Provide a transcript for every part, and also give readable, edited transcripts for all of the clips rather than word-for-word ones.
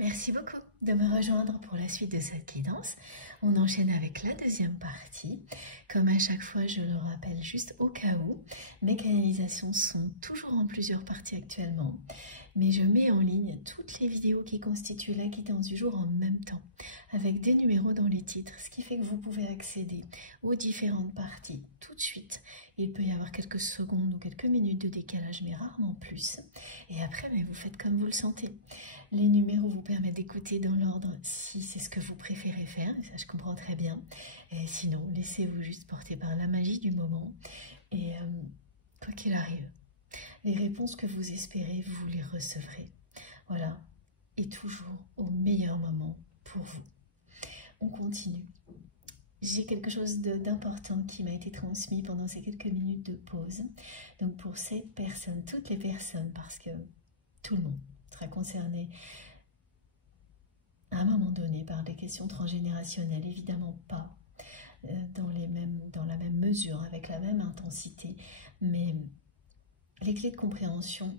Merci beaucoup de me rejoindre pour la suite de cette guidance. On enchaîne avec la deuxième partie. Comme à chaque fois, je le rappelle juste au cas où, mes canalisations sont toujours en plusieurs parties actuellement, mais je mets en ligne toutes les vidéos qui constituent la guidance du jour en même temps, avec des numéros dans les titres, ce qui fait que vous pouvez accéder aux différentes parties tout de suite. Il peut y avoir quelques secondes ou quelques minutes de décalage, mais rarement plus. Et après, vous faites comme vous le sentez. Les numéros vous permettent d'écouter dans l'ordre si c'est ce que vous préférez faire, ça je comprends très bien. Et sinon, laissez-vous juste porter par la magie du moment. Et quoi qu'il arrive, les réponses que vous espérez, vous les recevrez. Voilà, et toujours au meilleur moment pour vous. On continue. J'ai quelque chose d'important qui m'a été transmis pendant ces quelques minutes de pause. Donc pour ces personnes, toutes les personnes, parce que tout le monde sera concerné à un moment donné par des questions transgénérationnelles, évidemment pas dans la même mesure, avec la même intensité, mais les clés de compréhension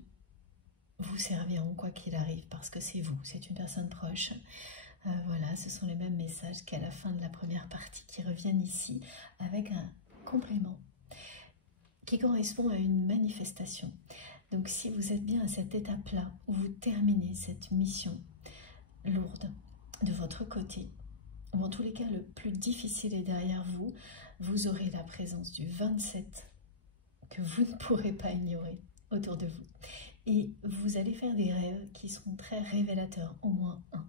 vous serviront quoi qu'il arrive, parce que c'est vous, c'est une personne proche. Voilà, ce sont les mêmes messages qu'à la fin de la première partie qui reviennent ici avec un complément qui correspond à une manifestation. Donc si vous êtes bien à cette étape-là où vous terminez cette mission lourde de votre côté, ou en tous les cas le plus difficile est derrière vous, vous aurez la présence du 27 que vous ne pourrez pas ignorer autour de vous. Et vous allez faire des rêves qui seront très révélateurs, au moins un.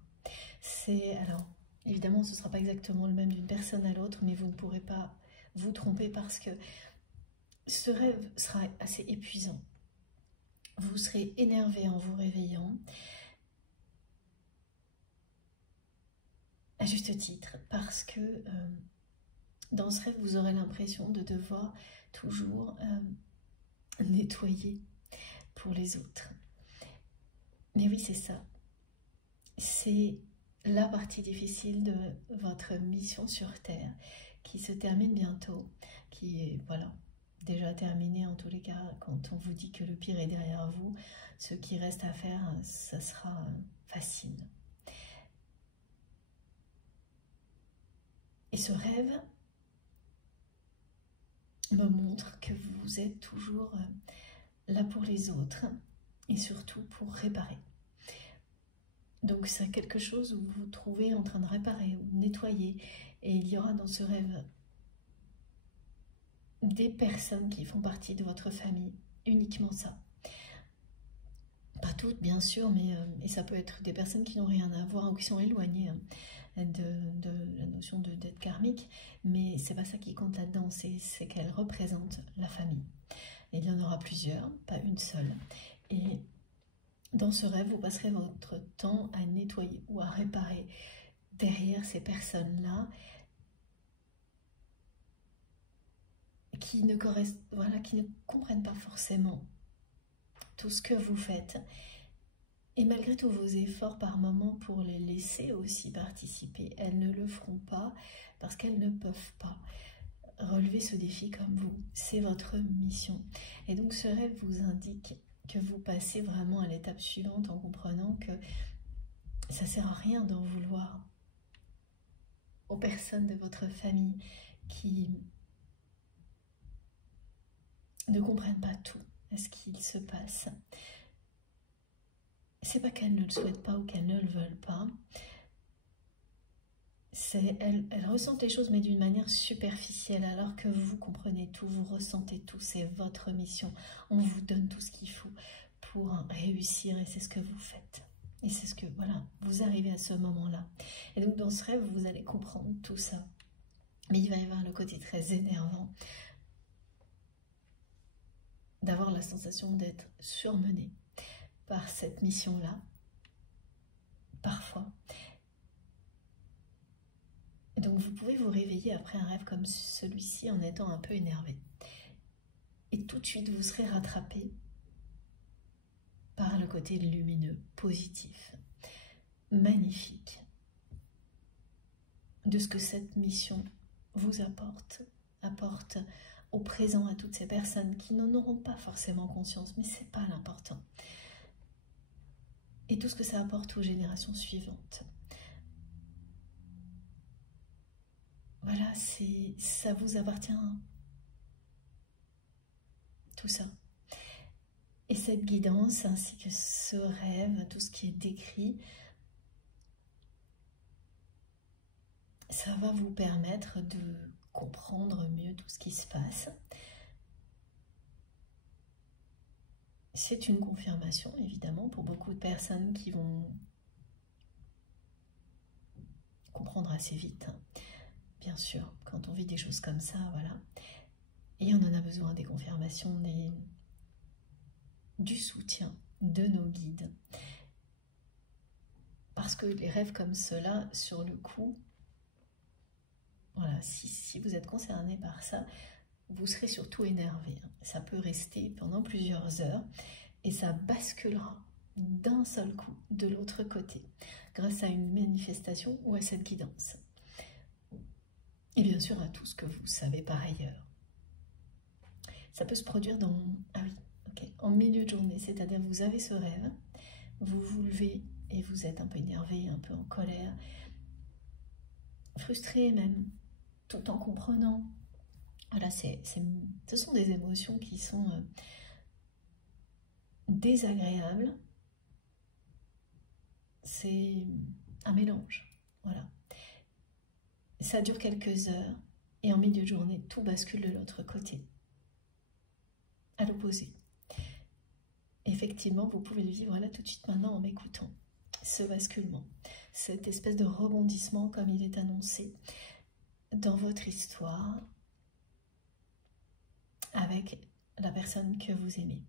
Alors, évidemment, ce ne sera pas exactement le même d'une personne à l'autre, mais vous ne pourrez pas vous tromper parce que ce rêve sera assez épuisant. Vous serez énervé en vous réveillant, à juste titre, parce que dans ce rêve, vous aurez l'impression de devoir toujours nettoyer pour les autres. Mais oui, c'est ça. C'est la partie difficile de votre mission sur Terre qui se termine bientôt, qui est, voilà, déjà terminée en tous les cas. Quand on vous dit que le pire est derrière vous, ce qui reste à faire, ça sera facile. Et ce rêve me montre que vous êtes toujours là pour les autres et surtout pour réparer. Donc c'est quelque chose où vous vous trouvez en train de réparer ou de nettoyer, et il y aura dans ce rêve des personnes qui font partie de votre famille, uniquement ça. Pas toutes bien sûr, mais et ça peut être des personnes qui n'ont rien à voir ou qui sont éloignées de la notion de dette karmique, mais c'est pas ça qui compte là-dedans, c'est qu'elle représente la famille. Et il y en aura plusieurs, pas une seule, et dans ce rêve, vous passerez votre temps à nettoyer ou à réparer derrière ces personnes-là qui ne comprennent pas forcément tout ce que vous faites. Et malgré tous vos efforts par moment pour les laisser aussi participer, elles ne le feront pas parce qu'elles ne peuvent pas relever ce défi comme vous. C'est votre mission. Et donc ce rêve vous indique que vous passez vraiment à l'étape suivante en comprenant que ça ne sert à rien d'en vouloir aux personnes de votre famille qui ne comprennent pas tout à ce qu'il se passe. C'est pas qu'elles ne le souhaitent pas ou qu'elles ne le veulent pas. Elles ressentent les choses mais d'une manière superficielle, alors que vous comprenez tout, vous ressentez tout, c'est votre mission. On vous donne tout ce qu'il faut pour réussir et c'est ce que vous faites. Et c'est ce que, voilà, vous arrivez à ce moment-là. Et donc dans ce rêve, vous allez comprendre tout ça. Mais il va y avoir le côté très énervant d'avoir la sensation d'être surmené par cette mission-là, parfois. Donc vous pouvez vous réveiller après un rêve comme celui-ci en étant un peu énervé. Et tout de suite, vous serez rattrapé par le côté lumineux, positif, magnifique, de ce que cette mission vous apporte au présent à toutes ces personnes qui n'en auront pas forcément conscience, mais c'est pas l'important. et tout ce que ça apporte aux générations suivantes. Voilà, ça vous appartient, tout ça. Et cette guidance, ainsi que ce rêve, tout ce qui est décrit, ça va vous permettre de comprendre mieux tout ce qui se passe. C'est une confirmation, évidemment, pour beaucoup de personnes qui vont comprendre assez vite. Bien sûr, quand on vit des choses comme ça, voilà. Et on en a besoin des confirmations, du soutien de nos guides. Parce que les rêves comme cela, sur le coup, voilà, si vous êtes concerné par ça, vous serez surtout énervé. Ça peut rester pendant plusieurs heures et ça basculera d'un seul coup de l'autre côté, grâce à une manifestation ou à cette guidance. Et bien sûr à tout ce que vous savez par ailleurs. Ça peut se produire en milieu de journée, c'est-à-dire vous avez ce rêve, vous vous levez et vous êtes un peu énervé, un peu en colère, frustré même, tout en comprenant. Voilà, ce sont des émotions qui sont désagréables. C'est un mélange, voilà. Ça dure quelques heures et en milieu de journée, tout bascule de l'autre côté, à l'opposé. Effectivement, vous pouvez le vivre là tout de suite maintenant en m'écoutant. Ce basculement, cette espèce de rebondissement comme il est annoncé dans votre histoire avec la personne que vous aimez,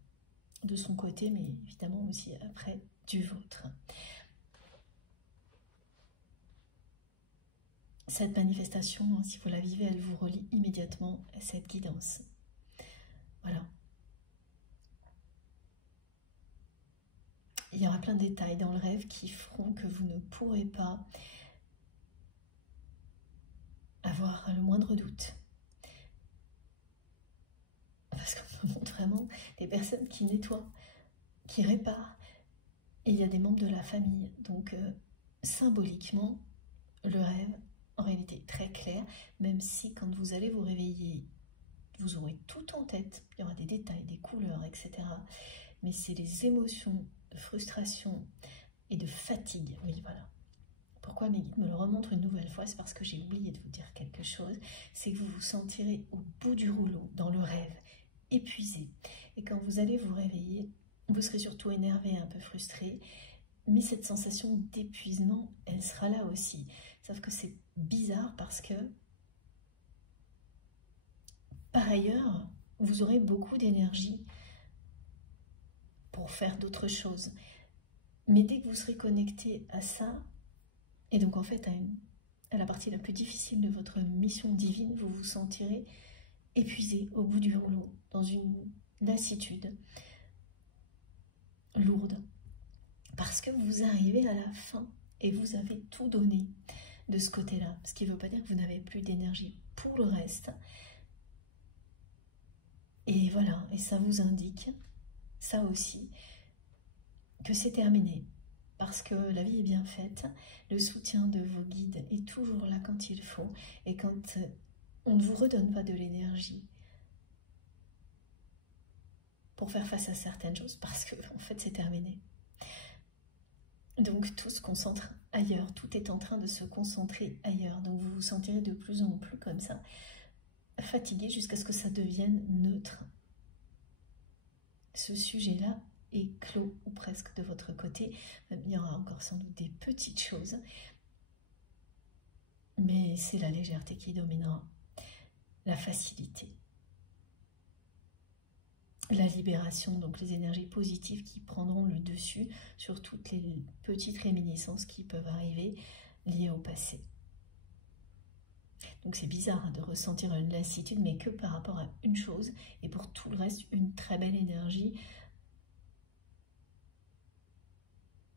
de son côté, mais évidemment aussi après du vôtre. Cette manifestation, si vous la vivez, elle vous relie immédiatement à cette guidance. Voilà. Il y aura plein de détails dans le rêve qui feront que vous ne pourrez pas avoir le moindre doute. Parce qu'on me montre vraiment des personnes qui nettoient, qui réparent. Et il y a des membres de la famille. Donc, symboliquement, le rêve, en réalité, est très clair. Même si, quand vous allez vous réveiller, vous aurez tout en tête. Il y aura des détails, des couleurs, etc. Mais c'est les émotions de frustration et de fatigue. Oui, voilà. Pourquoi mes guides me le remontrent une nouvelle fois? C'est parce que j'ai oublié de vous dire quelque chose. C'est que vous vous sentirez au bout du rouleau, dans le rêve, épuisé. Et quand vous allez vous réveiller, vous serez surtout énervé, un peu frustré. Mais cette sensation d'épuisement, elle sera là aussi. Sauf que c'est bizarre parce que, par ailleurs, vous aurez beaucoup d'énergie pour faire d'autres choses. Mais dès que vous serez connecté à ça, et donc en fait à la partie la plus difficile de votre mission divine, vous vous sentirez épuisé au bout du rouleau, dans une lassitude lourde. Parce que vous arrivez à la fin et vous avez tout donné de ce côté-là. Ce qui ne veut pas dire que vous n'avez plus d'énergie pour le reste. Et voilà, et ça vous indique, ça aussi, que c'est terminé. Parce que la vie est bien faite, le soutien de vos guides est toujours là quand il faut. Et quand on ne vous redonne pas de l'énergie pour faire face à certaines choses, parce que en fait c'est terminé. Donc tout se concentre ailleurs, tout est en train de se concentrer ailleurs. Donc vous vous sentirez de plus en plus comme ça, fatigué jusqu'à ce que ça devienne neutre. Ce sujet-là est clos, ou presque, de votre côté. Il y aura encore sans doute des petites choses, mais c'est la légèreté qui dominera, la facilité, la libération, donc les énergies positives qui prendront le dessus sur toutes les petites réminiscences qui peuvent arriver liées au passé. Donc c'est bizarre de ressentir une lassitude, mais que par rapport à une chose, et pour tout le reste, une très belle énergie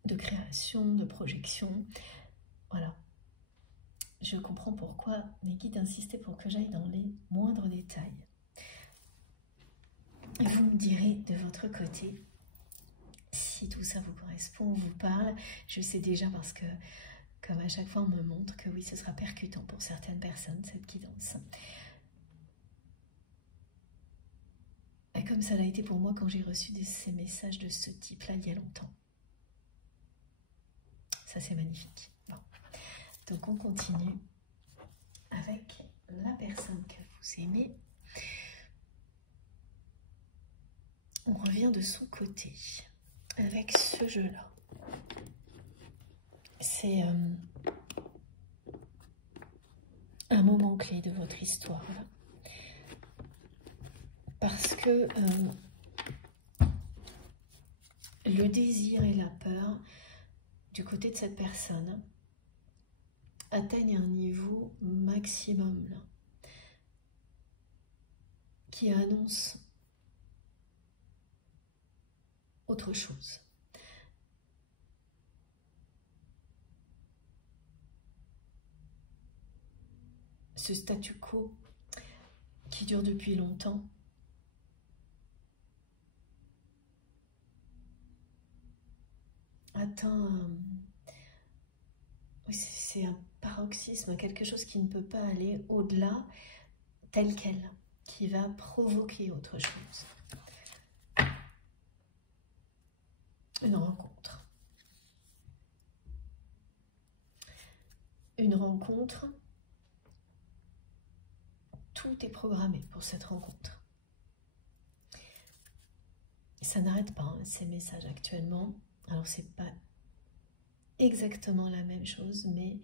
de création, de projection. Voilà. Je comprends pourquoi mes guides insistaient pour que j'aille dans les moindres détails. Et vous me direz de votre côté si tout ça vous correspond, vous parle. Je sais déjà parce que, comme à chaque fois, on me montre que oui, ce sera percutant pour certaines personnes, cette guidance. Et comme ça l'a été pour moi quand j'ai reçu ces messages de ce type-là il y a longtemps. Ça, c'est magnifique. Bon. Donc, on continue avec la personne que vous aimez. On revient de son côté avec ce jeu-là. C'est un moment clé de votre histoire. Là. Parce que le désir et la peur du côté de cette personne atteignent un niveau maximum là, qui annonce autre chose. Ce statu quo qui dure depuis longtemps atteint, c'est un paroxysme, quelque chose qui ne peut pas aller au-delà tel quel, qui va provoquer autre chose. Une rencontre. Une rencontre, tout est programmé pour cette rencontre. Ça n'arrête pas, hein, ces messages actuellement. Alors, c'est pas exactement la même chose, mais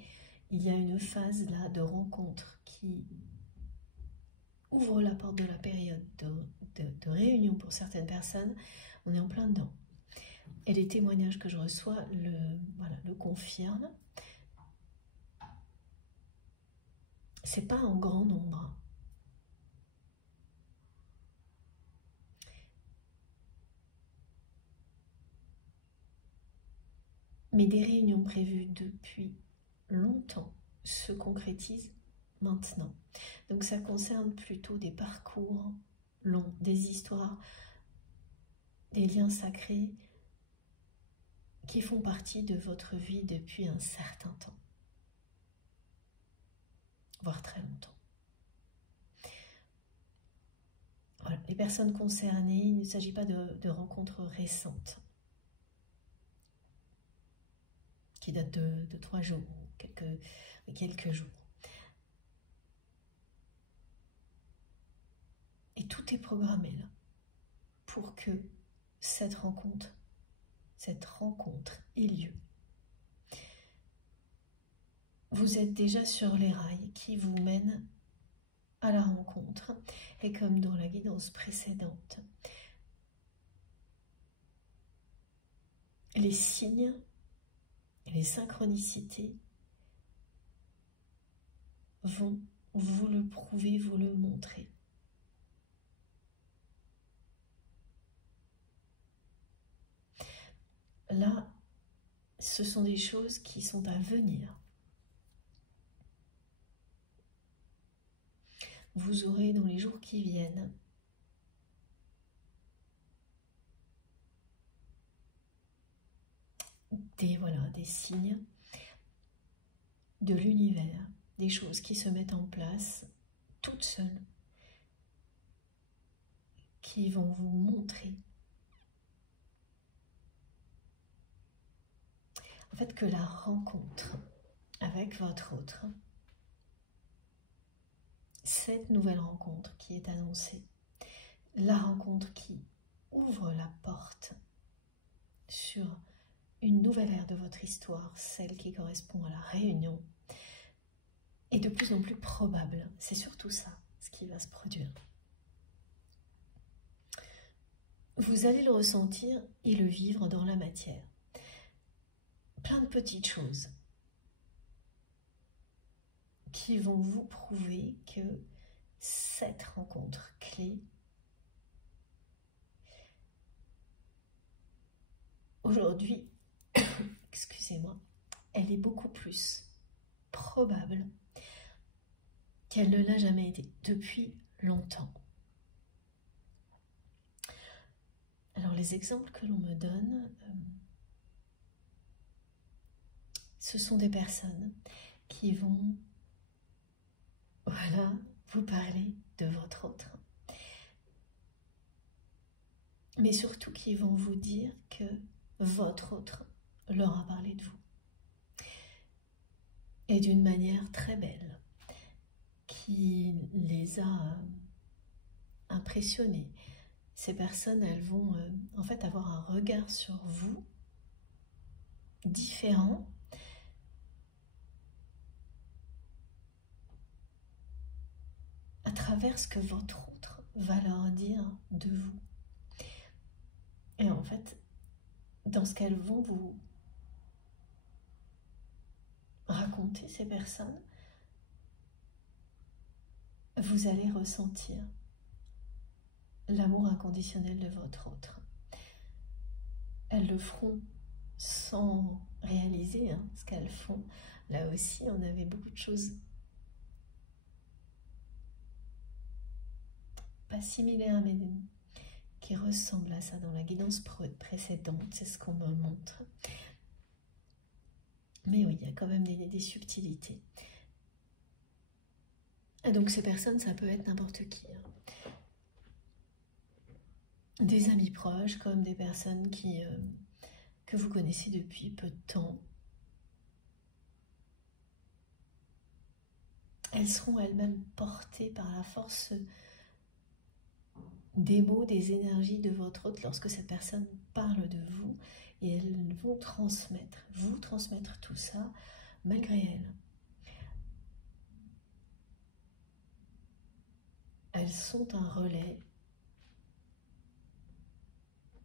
il y a une phase là de rencontre qui ouvre la porte de la période de réunion pour certaines personnes. On est en plein dedans. Et les témoignages que je reçois le confirment. C'est pas en grand nombre. Mais des réunions prévues depuis longtemps se concrétisent maintenant. Donc ça concerne plutôt des parcours longs, des histoires, des liens sacrés qui font partie de votre vie depuis un certain temps, voire très longtemps. Voilà. Les personnes concernées, il ne s'agit pas de rencontres récentes, qui datent de 3 jours, quelques jours. Et tout est programmé là, pour que cette rencontre ait lieu. Vous êtes déjà sur les rails qui vous mènent à la rencontre. Et comme dans la guidance précédente, les signes, les synchronicités vont vous le prouver, vous le montrer. Là, ce sont des choses qui sont à venir. Vous aurez dans les jours qui viennent des signes de l'univers, des choses qui se mettent en place toutes seules, qui vont vous montrer en fait que la rencontre avec votre autre, cette nouvelle rencontre qui est annoncée, la rencontre qui ouvre la porte sur une nouvelle ère de votre histoire, celle qui correspond à la réunion, est de plus en plus probable. C'est surtout ça, ce qui va se produire. Vous allez le ressentir et le vivre dans la matière. Plein de petites choses qui vont vous prouver que cette rencontre clé aujourd'hui, excusez-moi, elle est beaucoup plus probable qu'elle ne l'a jamais été depuis longtemps. Alors les exemples que l'on me donne, ce sont des personnes qui vont, voilà, vous parler de votre autre. Mais surtout qui vont vous dire que votre autre leur a parlé de vous. Et d'une manière très belle, qui les a impressionnés. Ces personnes, elles vont en fait avoir un regard sur vous différent à travers ce que votre autre va leur dire de vous. Et en fait, dans ce qu'elles vont vous raconter, ces personnes, vous allez ressentir l'amour inconditionnel de votre autre. Elles le feront sans réaliser ce qu'elles font. Là aussi, on avait beaucoup de choses pas similaires, mais qui ressemblent à ça dans la guidance précédente. C'est ce qu'on me montre. Mais oui, il y a quand même des subtilités. Et donc ces personnes, ça peut être n'importe qui. Des amis proches, comme des personnes que vous connaissez depuis peu de temps. Elles seront elles-mêmes portées par la force des mots, des énergies de votre hôte lorsque cette personne parle de vous, et elles vont vous transmettre tout ça malgré elles. Elles sont un relais.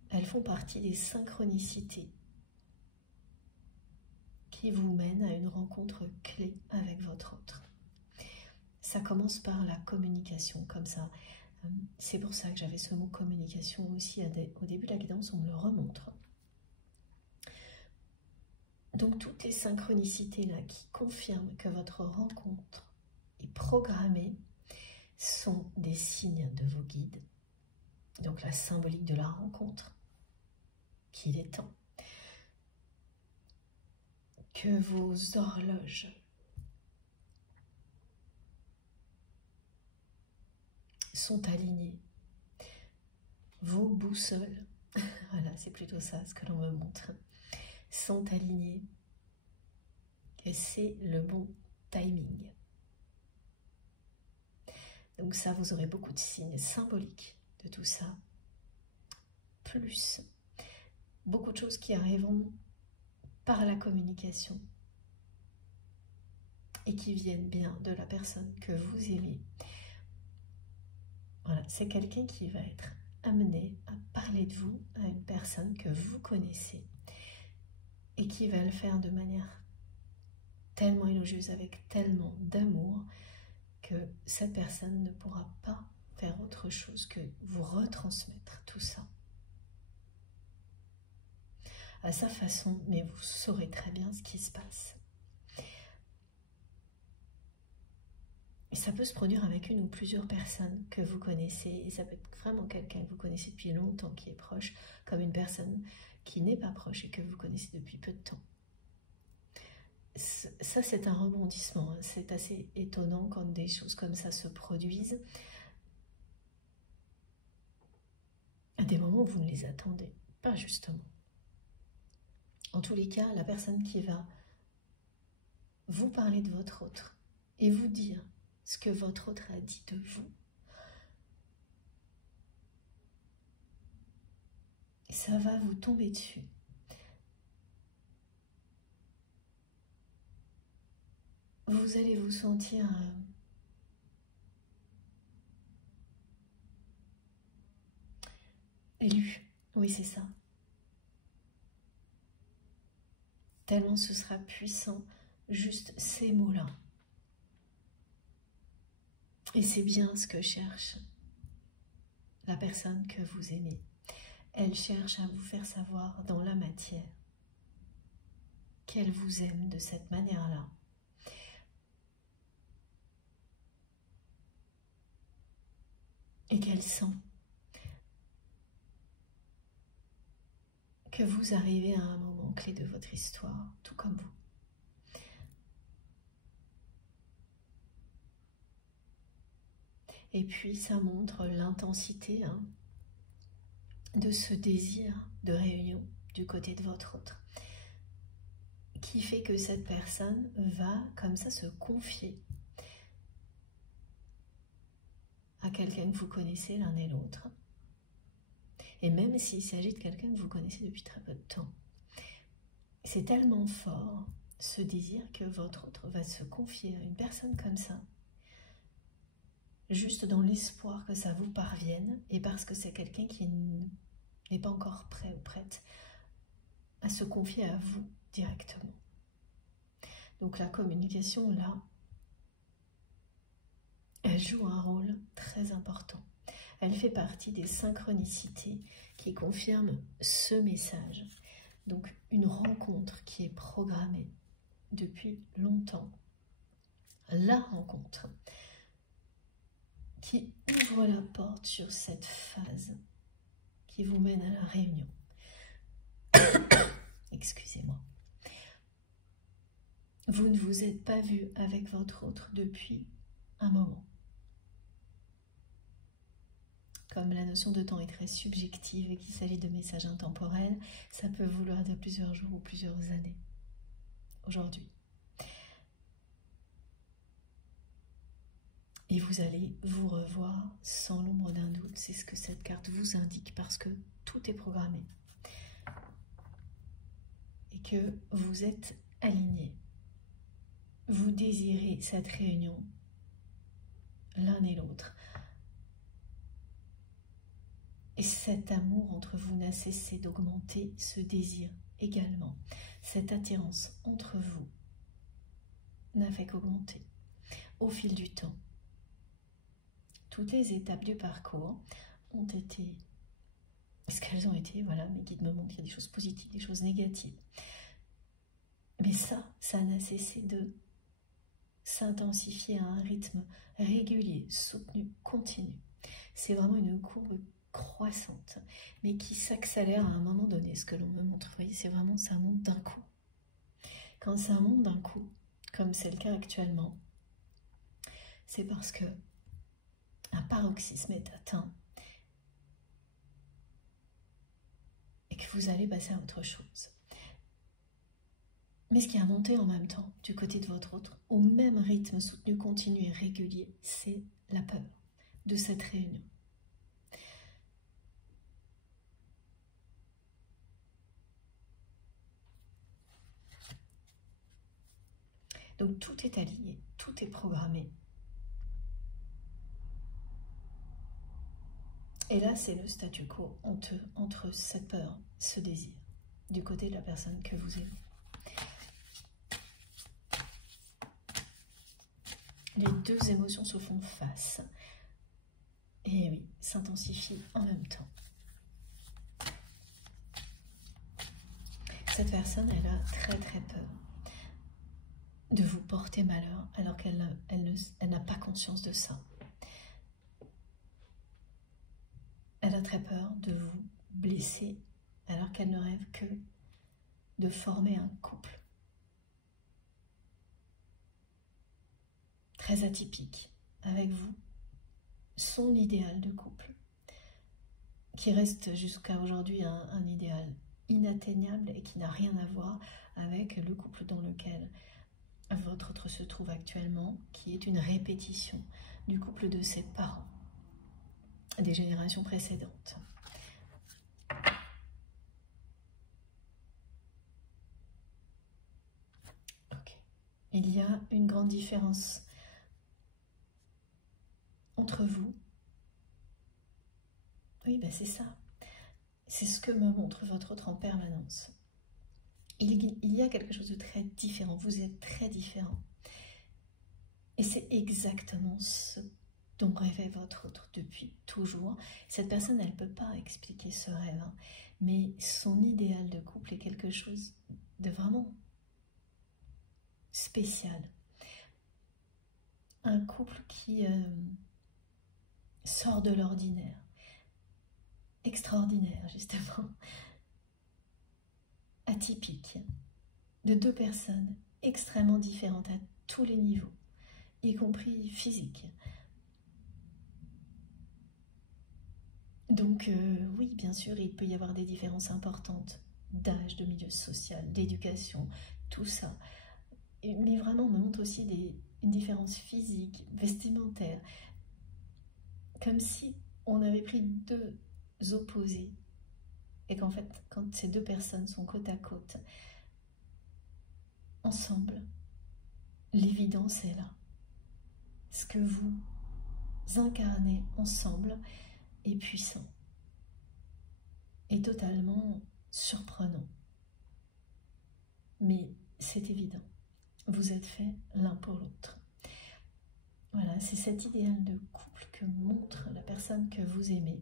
Elles font partie des synchronicités qui vous mènent à une rencontre clé avec votre autre. Ça commence par la communication, comme ça. C'est pour ça que j'avais ce mot communication aussi au début de la guidance, on me le remontre. Donc toutes les synchronicités là qui confirment que votre rencontre est programmée sont des signes de vos guides. Donc la symbolique de la rencontre, qu'il est temps que vos horloges sont alignées, vos boussoles, voilà, c'est plutôt ça ce que l'on me montre, sont alignées, et c'est le bon timing. Donc ça, vous aurez beaucoup de signes symboliques de tout ça, plus beaucoup de choses qui arriveront par la communication et qui viennent bien de la personne que vous aimez. Voilà, c'est quelqu'un qui va être amené à parler de vous à une personne que vous connaissez et qui va le faire de manière tellement élogieuse, avec tellement d'amour, que cette personne ne pourra pas faire autre chose que vous retransmettre tout ça à sa façon, mais vous saurez très bien ce qui se passe. Et ça peut se produire avec une ou plusieurs personnes que vous connaissez, et ça peut être vraiment quelqu'un que vous connaissez depuis longtemps, qui est proche, comme une personne qui n'est pas proche et que vous connaissez depuis peu de temps. Ça, c'est un rebondissement, hein. C'est assez étonnant quand des choses comme ça se produisent à des moments où vous ne les attendez pas, justement. En tous les cas, la personne qui va vous parler de votre autre et vous dire ce que votre autre a dit de vous, ça va vous tomber dessus. Vous allez vous sentir élu. Oui, c'est ça. Tellement ce sera puissant, juste ces mots-là. Et c'est bien ce que cherche la personne que vous aimez. Elle cherche à vous faire savoir dans la matière qu'elle vous aime de cette manière-là. Et qu'elle sent que vous arrivez à un moment clé de votre histoire, tout comme vous. Et puis ça montre l'intensité de ce désir de réunion du côté de votre autre, qui fait que cette personne va comme ça se confier à quelqu'un que vous connaissez l'un et l'autre. Et même s'il s'agit de quelqu'un que vous connaissez depuis très peu de temps, c'est tellement fort ce désir que votre autre va se confier à une personne comme ça, juste dans l'espoir que ça vous parvienne, et parce que c'est quelqu'un qui n'est pas encore prêt ou prête à se confier à vous directement. Donc la communication, là, elle joue un rôle très important. Elle fait partie des synchronicités qui confirment ce message. Donc une rencontre qui est programmée depuis longtemps. La rencontre qui ouvre la porte sur cette phase qui vous mène à la réunion. Excusez-moi. Vous ne vous êtes pas vu avec votre autre depuis un moment. Comme la notion de temps est très subjective et qu'il s'agit de messages intemporels, ça peut vouloir dire plusieurs jours ou plusieurs années. Aujourd'hui. Et vous allez vous revoir sans l'ombre d'un doute. C'est ce que cette carte vous indique parce que tout est programmé. Et que vous êtes alignés. Vous désirez cette réunion l'un et l'autre. Et cet amour entre vous n'a cessé d'augmenter, ce désir également. Cette attirance entre vous n'a fait qu'augmenter au fil du temps. Toutes les étapes du parcours ont été ce qu'elles ont été, voilà, mes guides me montrent qu'il y a des choses positives, des choses négatives. Mais ça n'a cessé de s'intensifier à un rythme régulier, soutenu, continu. C'est vraiment une courbe croissante, mais qui s'accélère à un moment donné, ce que l'on me montre. Vous voyez, c'est vraiment, ça monte d'un coup. Quand ça monte d'un coup, comme c'est le cas actuellement, c'est parce que un paroxysme est atteint et que vous allez passer à autre chose. Mais ce qui a monté en même temps, du côté de votre autre, au même rythme soutenu, continu et régulier, c'est la peur de cette réunion. Donc tout est aligné, tout est programmé. Et là, c'est le statu quo honteux entre cette peur, ce désir, du côté de la personne que vous aimez. Les deux émotions se font face. Et oui, s'intensifient en même temps. Cette personne, elle a très très peur de vous porter malheur alors qu'elle n'a pas conscience de ça. Elle a très peur de vous blesser alors qu'elle ne rêve que de former un couple très atypique avec vous, son idéal de couple, qui reste jusqu'à aujourd'hui un idéal inatteignable et qui n'a rien à voir avec le couple dans lequel votre autre se trouve actuellement, qui est une répétition du couple de ses parents, des générations précédentes. Okay. Il y a une grande différence entre vous. Oui, ben c'est ça. C'est ce que me montre votre autre en permanence. Il y a quelque chose de très différent. Vous êtes très différent. Et c'est exactement ce dont rêvait votre autre depuis toujours. Cette personne, elle ne peut pas expliquer ce rêve, hein, mais son idéal de couple est quelque chose de vraiment spécial. Un couple qui sort de l'ordinaire. Extraordinaire, justement. atypique de deux personnes extrêmement différentes à tous les niveaux, y compris physique. Donc oui, bien sûr, il peut y avoir des différences importantes d'âge, de milieu social, d'éducation, tout ça. Mais vraiment, on me montre aussi une différence physique, vestimentaire, comme si on avait pris deux opposés et qu'en fait, quand ces deux personnes sont côte à côte, ensemble, l'évidence est là. Ce que vous incarnez ensemble est puissant et totalement surprenant. Mais c'est évident, vous êtes faits l'un pour l'autre. Voilà, c'est cet idéal de couple que montre la personne que vous aimez,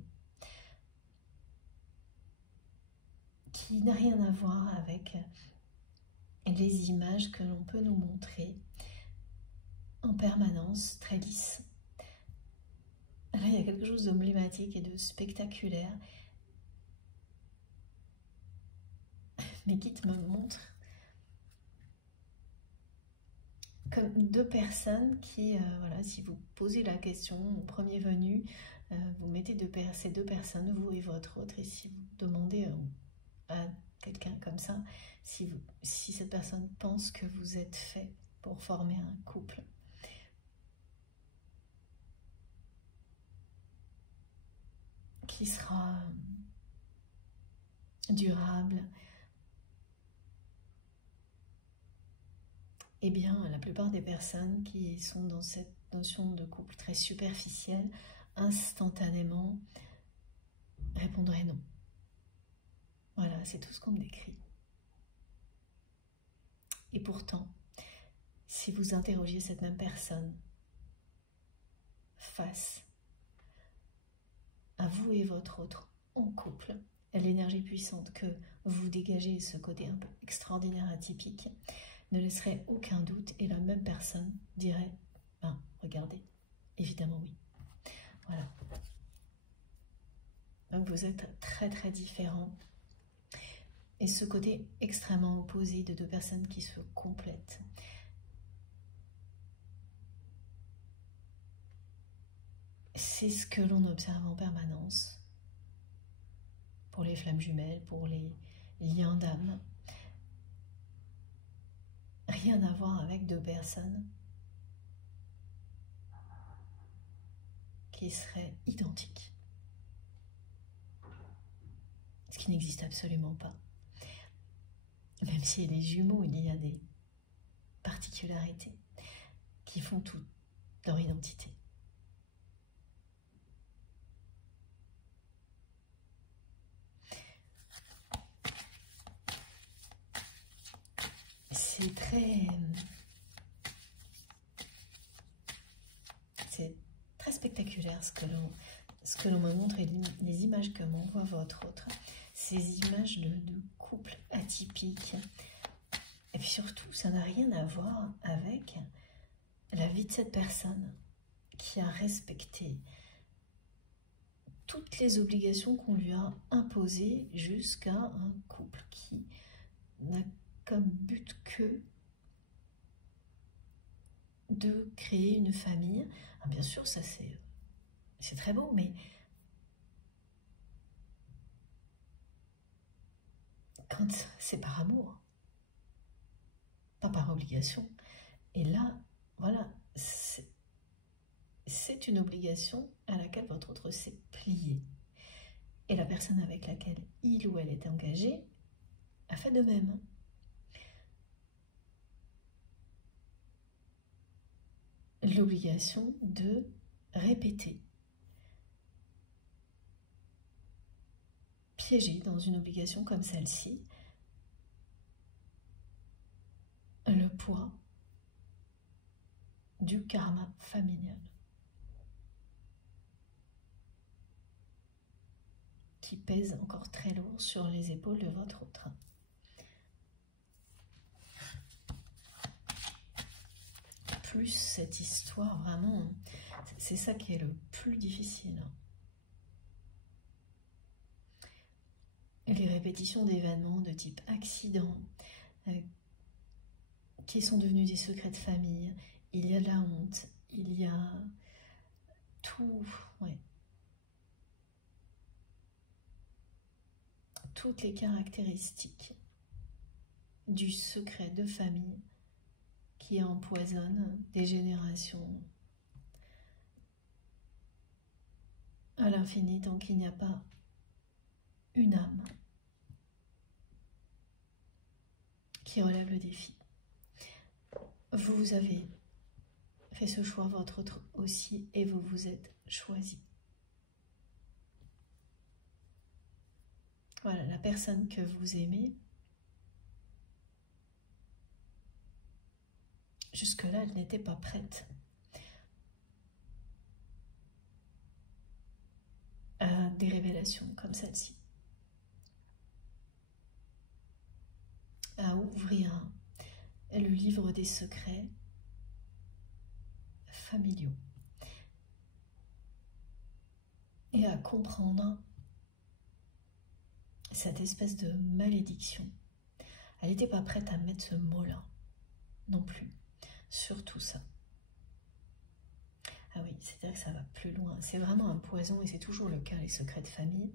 qui n'a rien à voir avec les images que l'on peut nous montrer en permanence, très lisses. Là, il y a quelque chose d'emblématique et de spectaculaire, mais qui me montre comme deux personnes qui, voilà, si vous posez la question au premier venu, vous mettez ces deux personnes, vous et votre autre, et si vous demandez à quelqu'un comme ça, si cette personne pense que vous êtes fait pour former un couple, qui sera durable, eh bien, la plupart des personnes qui sont dans cette notion de couple très superficielle, instantanément répondraient non. Voilà, c'est tout ce qu'on me décrit. Et pourtant, si vous interrogiez cette même personne face à vous et votre autre en couple, l'énergie puissante que vous dégagez, ce côté un peu extraordinaire, atypique, ne laisserait aucun doute et la même personne dirait « Ben, regardez, évidemment oui. » Voilà. Donc vous êtes très très différents. Et ce côté extrêmement opposé de deux personnes qui se complètent, c'est ce que l'on observe en permanence pour les flammes jumelles, pour les liens d'âme. Rien à voir avec deux personnes qui seraient identiques. Ce qui n'existe absolument pas. Même si les jumeaux, il y a des particularités qui font toute leur identité. C'est très spectaculaire ce que l'on me montre et les images que m'envoie votre autre. Ces images de couple atypique. Et puis surtout, ça n'a rien à voir avec la vie de cette personne qui a respecté toutes les obligations qu'on lui a imposées jusqu'à un couple qui n'a comme but que de créer une famille. Ah, bien sûr, ça c'est très beau, mais quand c'est par amour, pas par obligation. Et là, voilà, c'est une obligation à laquelle votre autre s'est plié. Et la personne avec laquelle il ou elle est engagé a fait de même. L'obligation de répéter. Piégé dans une obligation comme celle-ci, le poids du karma familial qui pèse encore très lourd sur les épaules de votre autre. Plus cette histoire, vraiment, c'est ça qui est le plus difficile. des répétitions d'événements de type accident, qui sont devenus des secrets de famille. Il y a de la honte, il y a tout, ouais. Toutes les caractéristiques du secret de famille qui empoisonne des générations à l'infini tant qu'il n'y a pas une âme qui relève le défi. Vous avez fait ce choix, votre autre aussi, et vous vous êtes choisi. Voilà, la personne que vous aimez, jusque-là, elle n'était pas prête à des révélations comme celle-ci, à ouvrir le livre des secrets familiaux et à comprendre cette espèce de malédiction. Elle n'était pas prête à mettre ce mot-là non plus sur tout ça. Ah oui, c'est-à-dire que ça va plus loin. C'est vraiment un poison et c'est toujours le cas, les secrets de famille.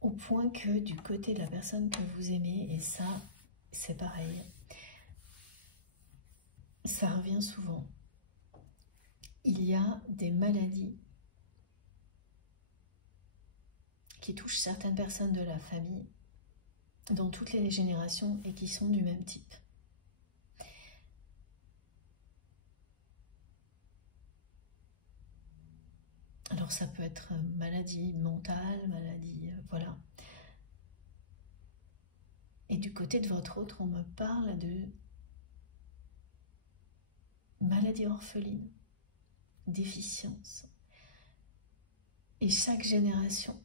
Au point que du côté de la personne que vous aimez, et ça, c'est pareil, ça revient souvent. Il y a des maladies qui touchent certaines personnes de la famille dans toutes les générations et qui sont du même type. Alors ça peut être maladie mentale, maladie, voilà. Et du côté de votre autre, on me parle de maladie orpheline, déficience. Et chaque génération,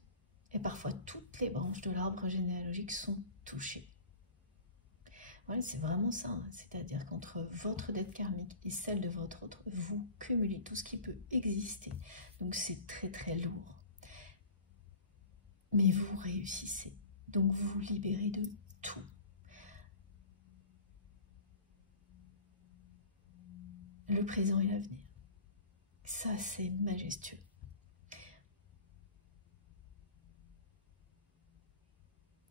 et parfois toutes les branches de l'arbre généalogique sont touchées. Voilà, c'est vraiment ça, hein. C'est-à-dire qu'entre votre dette karmique et celle de votre autre, vous cumulez tout ce qui peut exister. Donc c'est très très lourd. Mais vous réussissez. Donc vous vous libérez de tout. Le présent et l'avenir. Ça, c'est majestueux.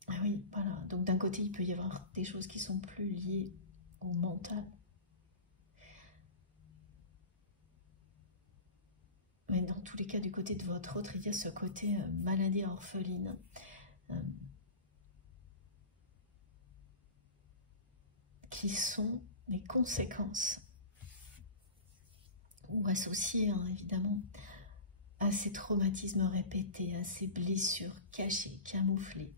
Ah oui, voilà. Donc d'un côté, il peut y avoir des choses qui sont plus liées au mental. Mais dans tous les cas, du côté de votre autre, il y a ce côté maladie orpheline. Qui sont les conséquences ou associées, hein, évidemment, à ces traumatismes répétés, à ces blessures cachées, camouflées,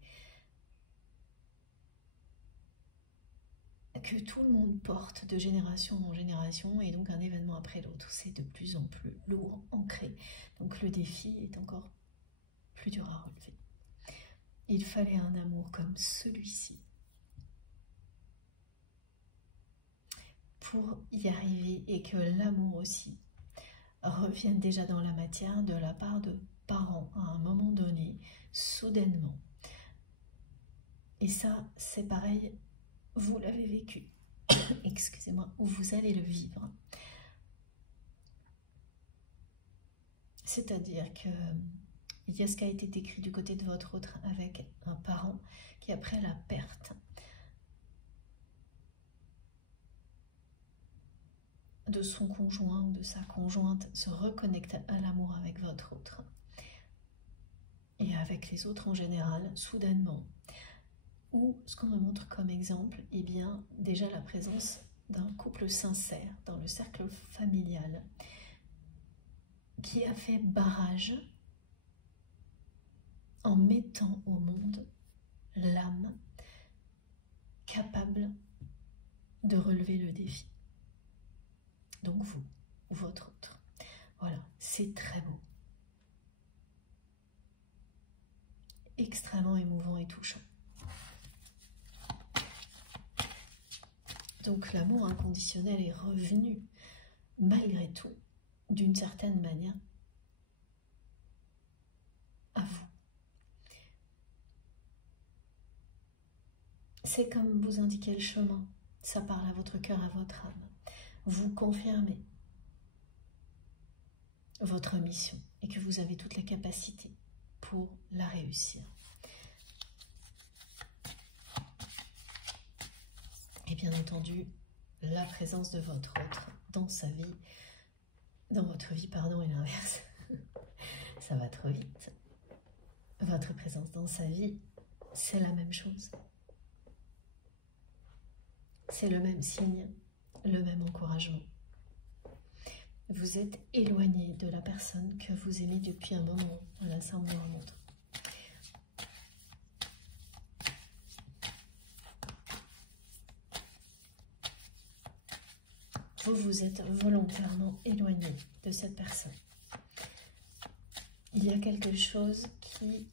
que tout le monde porte de génération en génération, et donc un événement après l'autre, c'est de plus en plus lourd, ancré. Donc le défi est encore plus dur à relever. Il fallait un amour comme celui-ci pour y arriver, et que l'amour aussi revienne déjà dans la matière de la part de parents à un moment donné, soudainement. Et ça, c'est pareil, vous l'avez vécu, excusez-moi, ou vous allez le vivre. C'est-à-dire que il y a ce qui a été décrit du côté de votre autre avec un parent qui, après la perte de son conjoint ou de sa conjointe, se reconnecte à l'amour avec votre autre et avec les autres en général, soudainement. Ou ce qu'on me montre comme exemple, eh bien déjà la présence d'un couple sincère dans le cercle familial qui a fait barrage en mettant au monde l'âme capable de relever le défi. Donc vous, ou votre autre. Voilà, c'est très beau. Extrêmement émouvant et touchant. Donc l'amour inconditionnel est revenu, malgré tout, d'une certaine manière, à vous. c'est comme vous indiquer le chemin. Ça parle à votre cœur, à votre âme. Vous confirmez votre mission et que vous avez toutes les capacités pour la réussir. Et bien entendu, la présence de votre autre dans sa vie, dans votre vie, pardon, et l'inverse. Ça va trop vite. Votre présence dans sa vie, c'est la même chose. C'est le même signe, le même encouragement. Vous êtes éloigné de la personne que vous aimez depuis un moment. Voilà, ça on me le remonte. Vous vous êtes volontairement éloigné de cette personne. Il y a quelque chose qui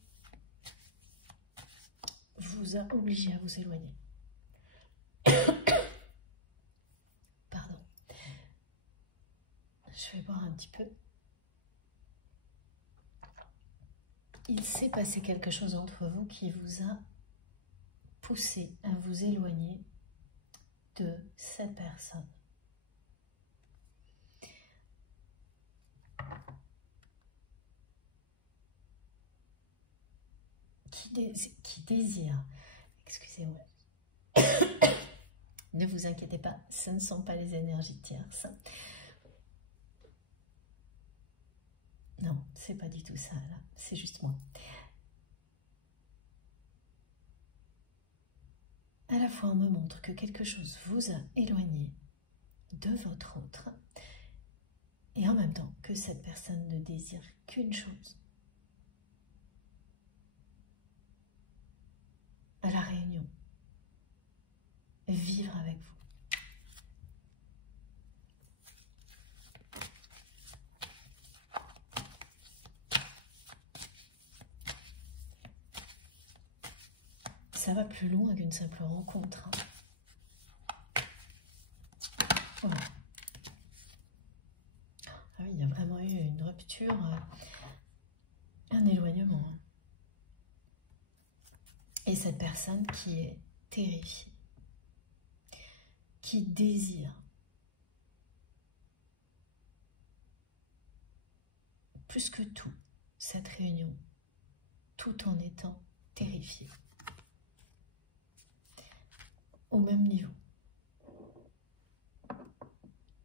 vous a obligé à vous éloigner. Pardon. Je vais boire un petit peu. Il s'est passé quelque chose entre vous qui vous a poussé à vous éloigner de cette personne. Qui désire, excusez-moi, ne vous inquiétez pas, ce ne sont pas les énergies tierces. Non, c'est pas du tout ça, là, c'est juste moi. À la fois, on me montre que quelque chose vous a éloigné de votre autre, et en même temps que cette personne ne désire qu'une chose, à la réunion, vivre avec vous. Ça va plus loin qu'une simple rencontre. Voilà. Ah oui, il y a vraiment eu une rupture, un éloignement. Et cette personne qui est terrifiée, qui désire plus que tout cette réunion, tout en étant terrifiée, au même niveau.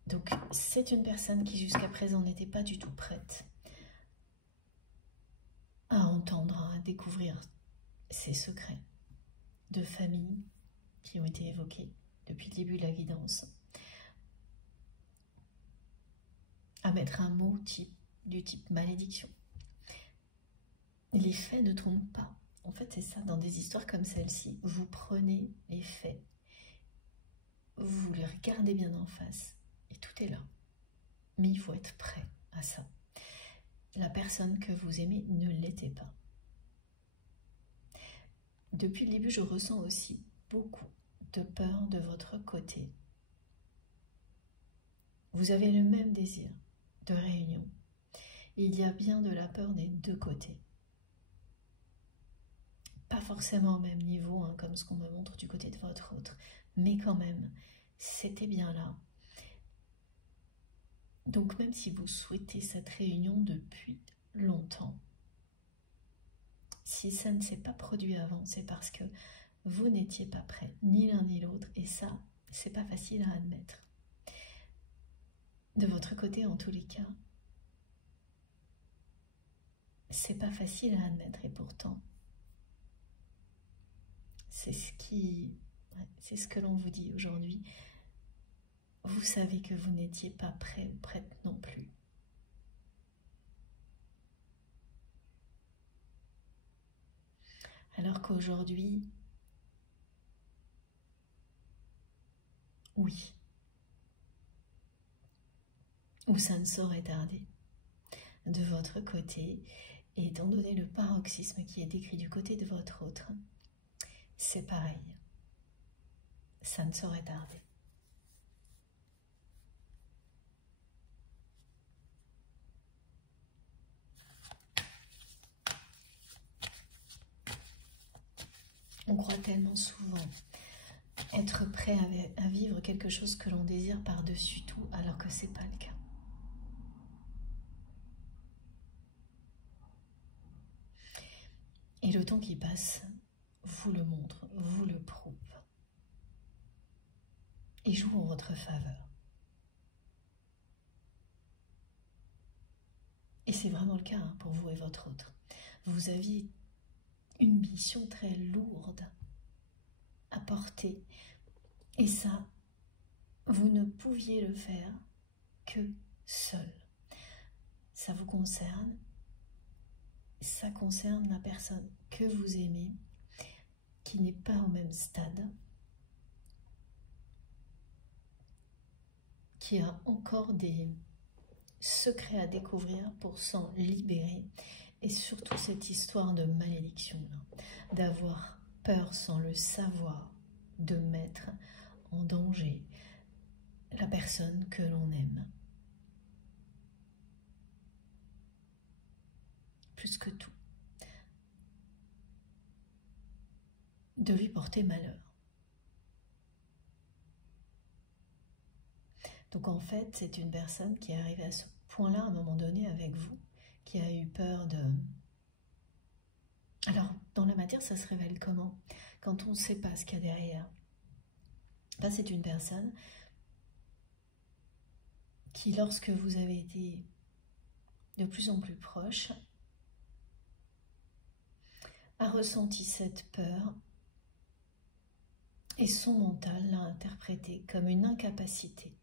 Donc c'est une personne qui jusqu'à présent n'était pas du tout prête à entendre, à découvrir ces secrets de famille qui ont été évoqués depuis le début de la guidance, à mettre un mot du type malédiction. Les faits ne trompent pas. En fait, c'est ça, dans des histoires comme celle-ci, vous prenez les faits, vous les regardez bien en face, et tout est là. Mais il faut être prêt à ça. La personne que vous aimez ne l'était pas. Depuis le début, je ressens aussi beaucoup de peur de votre côté. Vous avez le même désir de réunion. Il y a bien de la peur des deux côtés. Pas forcément au même niveau, hein, comme ce qu'on me montre du côté de votre autre, mais quand même, c'était bien là. Donc même si vous souhaitez cette réunion depuis longtemps, si ça ne s'est pas produit avant, c'est parce que vous n'étiez pas prêts, ni l'un ni l'autre, et ça, c'est pas facile à admettre. De votre côté, en tous les cas, c'est pas facile à admettre, et pourtant, c'est ce que l'on vous dit aujourd'hui. Vous savez que vous n'étiez pas prêt ou prête non plus. Alors qu'aujourd'hui, oui, ou ça ne saurait tarder. De votre côté, et étant donné le paroxysme qui est décrit du côté de votre autre, c'est pareil. Ça ne saurait tarder. On croit tellement souvent être prêt à vivre quelque chose que l'on désire par-dessus tout, alors que ce n'est pas le cas. Et le temps qui passe vous le montre, vous le prouve. Et joue en votre faveur. Et c'est vraiment le cas hein, pour vous et votre autre. Vous aviez une mission très lourde à porter. Et ça, vous ne pouviez le faire que seul. Ça vous concerne. Ça concerne la personne que vous aimez, qui n'est pas au même stade, qui a encore des secrets à découvrir pour s'en libérer. Et surtout cette histoire de malédiction, d'avoir peur sans le savoir, de mettre en danger la personne que l'on aime. Plus que tout, de lui porter malheur. Donc en fait, c'est une personne qui est arrivée à ce point-là à un moment donné avec vous, qui a eu peur de... Alors, dans la matière, ça se révèle comment? Quand on ne sait pas ce qu'il y a derrière. Là, c'est une personne qui, lorsque vous avez été de plus en plus proche, a ressenti cette peur et son mental l'a interprétée comme une incapacité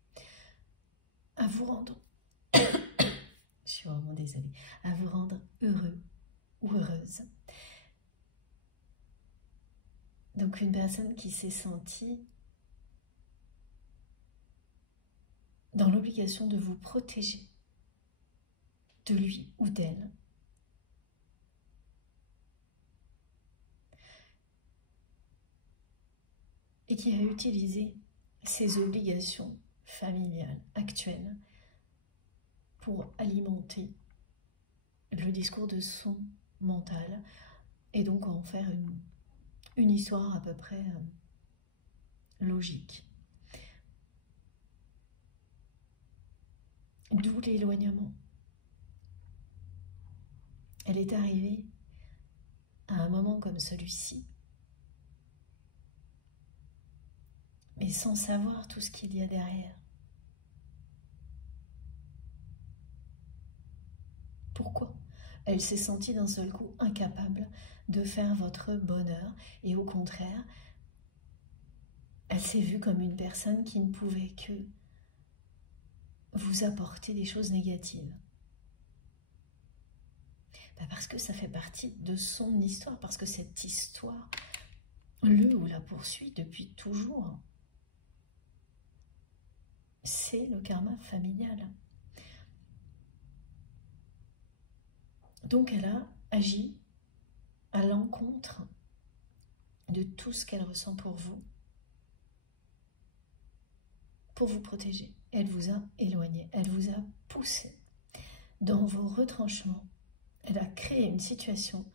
à vous rendre, je suis vraiment désolée, à vous rendre heureux ou heureuse. Donc une personne qui s'est sentie dans l'obligation de vous protéger de lui ou d'elle. Et qui a utilisé ses obligations familiales actuelles pour alimenter le discours de son mental et donc en faire une histoire à peu près logique. D'où l'éloignement. Elle est arrivée à un moment comme celui-ci, mais sans savoir tout ce qu'il y a derrière. Pourquoi? Elle s'est sentie d'un seul coup incapable de faire votre bonheur et au contraire, elle s'est vue comme une personne qui ne pouvait que vous apporter des choses négatives. Parce que ça fait partie de son histoire, parce que cette histoire le ou la poursuit depuis toujours. C'est le karma familial. Donc elle a agi à l'encontre de tout ce qu'elle ressent pour vous protéger. Elle vous a éloigné, elle vous a poussé dans vos retranchements. Elle a créé une situation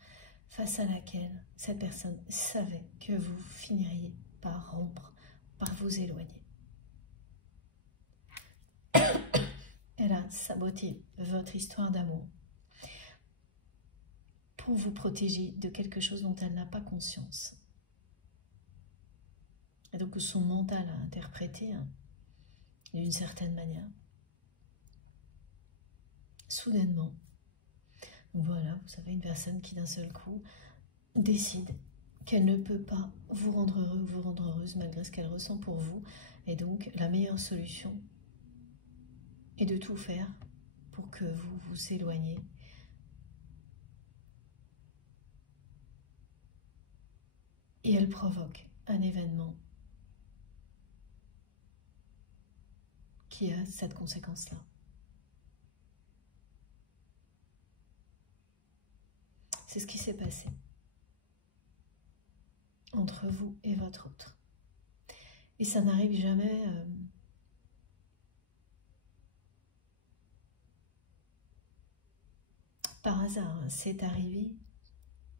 face à laquelle cette personne savait que vous finiriez par rompre, par vous éloigner. Elle a saboté votre histoire d'amour pour vous protéger de quelque chose dont elle n'a pas conscience. Et donc son mental a interprété d'une certaine manière. Soudainement, voilà, vous savez, une personne qui d'un seul coup décide qu'elle ne peut pas vous rendre heureux ou vous rendre heureuse malgré ce qu'elle ressent pour vous. Et donc la meilleure solution est de tout faire pour que vous vous éloigniez. Et elle provoque un événement qui a cette conséquence-là. C'est ce qui s'est passé entre vous et votre autre. Et ça n'arrive jamais par hasard. C'est arrivé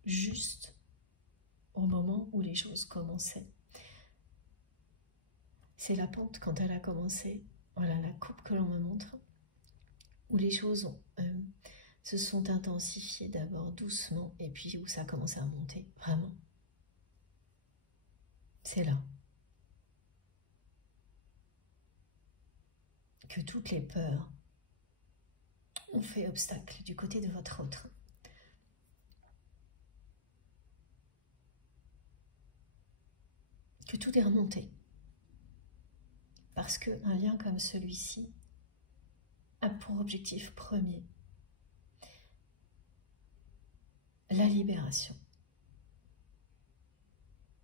juste au moment où les choses commençaient C'est la pente quand elle a commencé, voilà la courbe que l'on me montre, où les choses se sont intensifiées d'abord doucement et puis où ça a commencé à monter, vraiment. C'est là que toutes les peurs ont fait obstacle du côté de votre autre. Que tout est remonté. Parce qu'un lien comme celui-ci a pour objectif premier la libération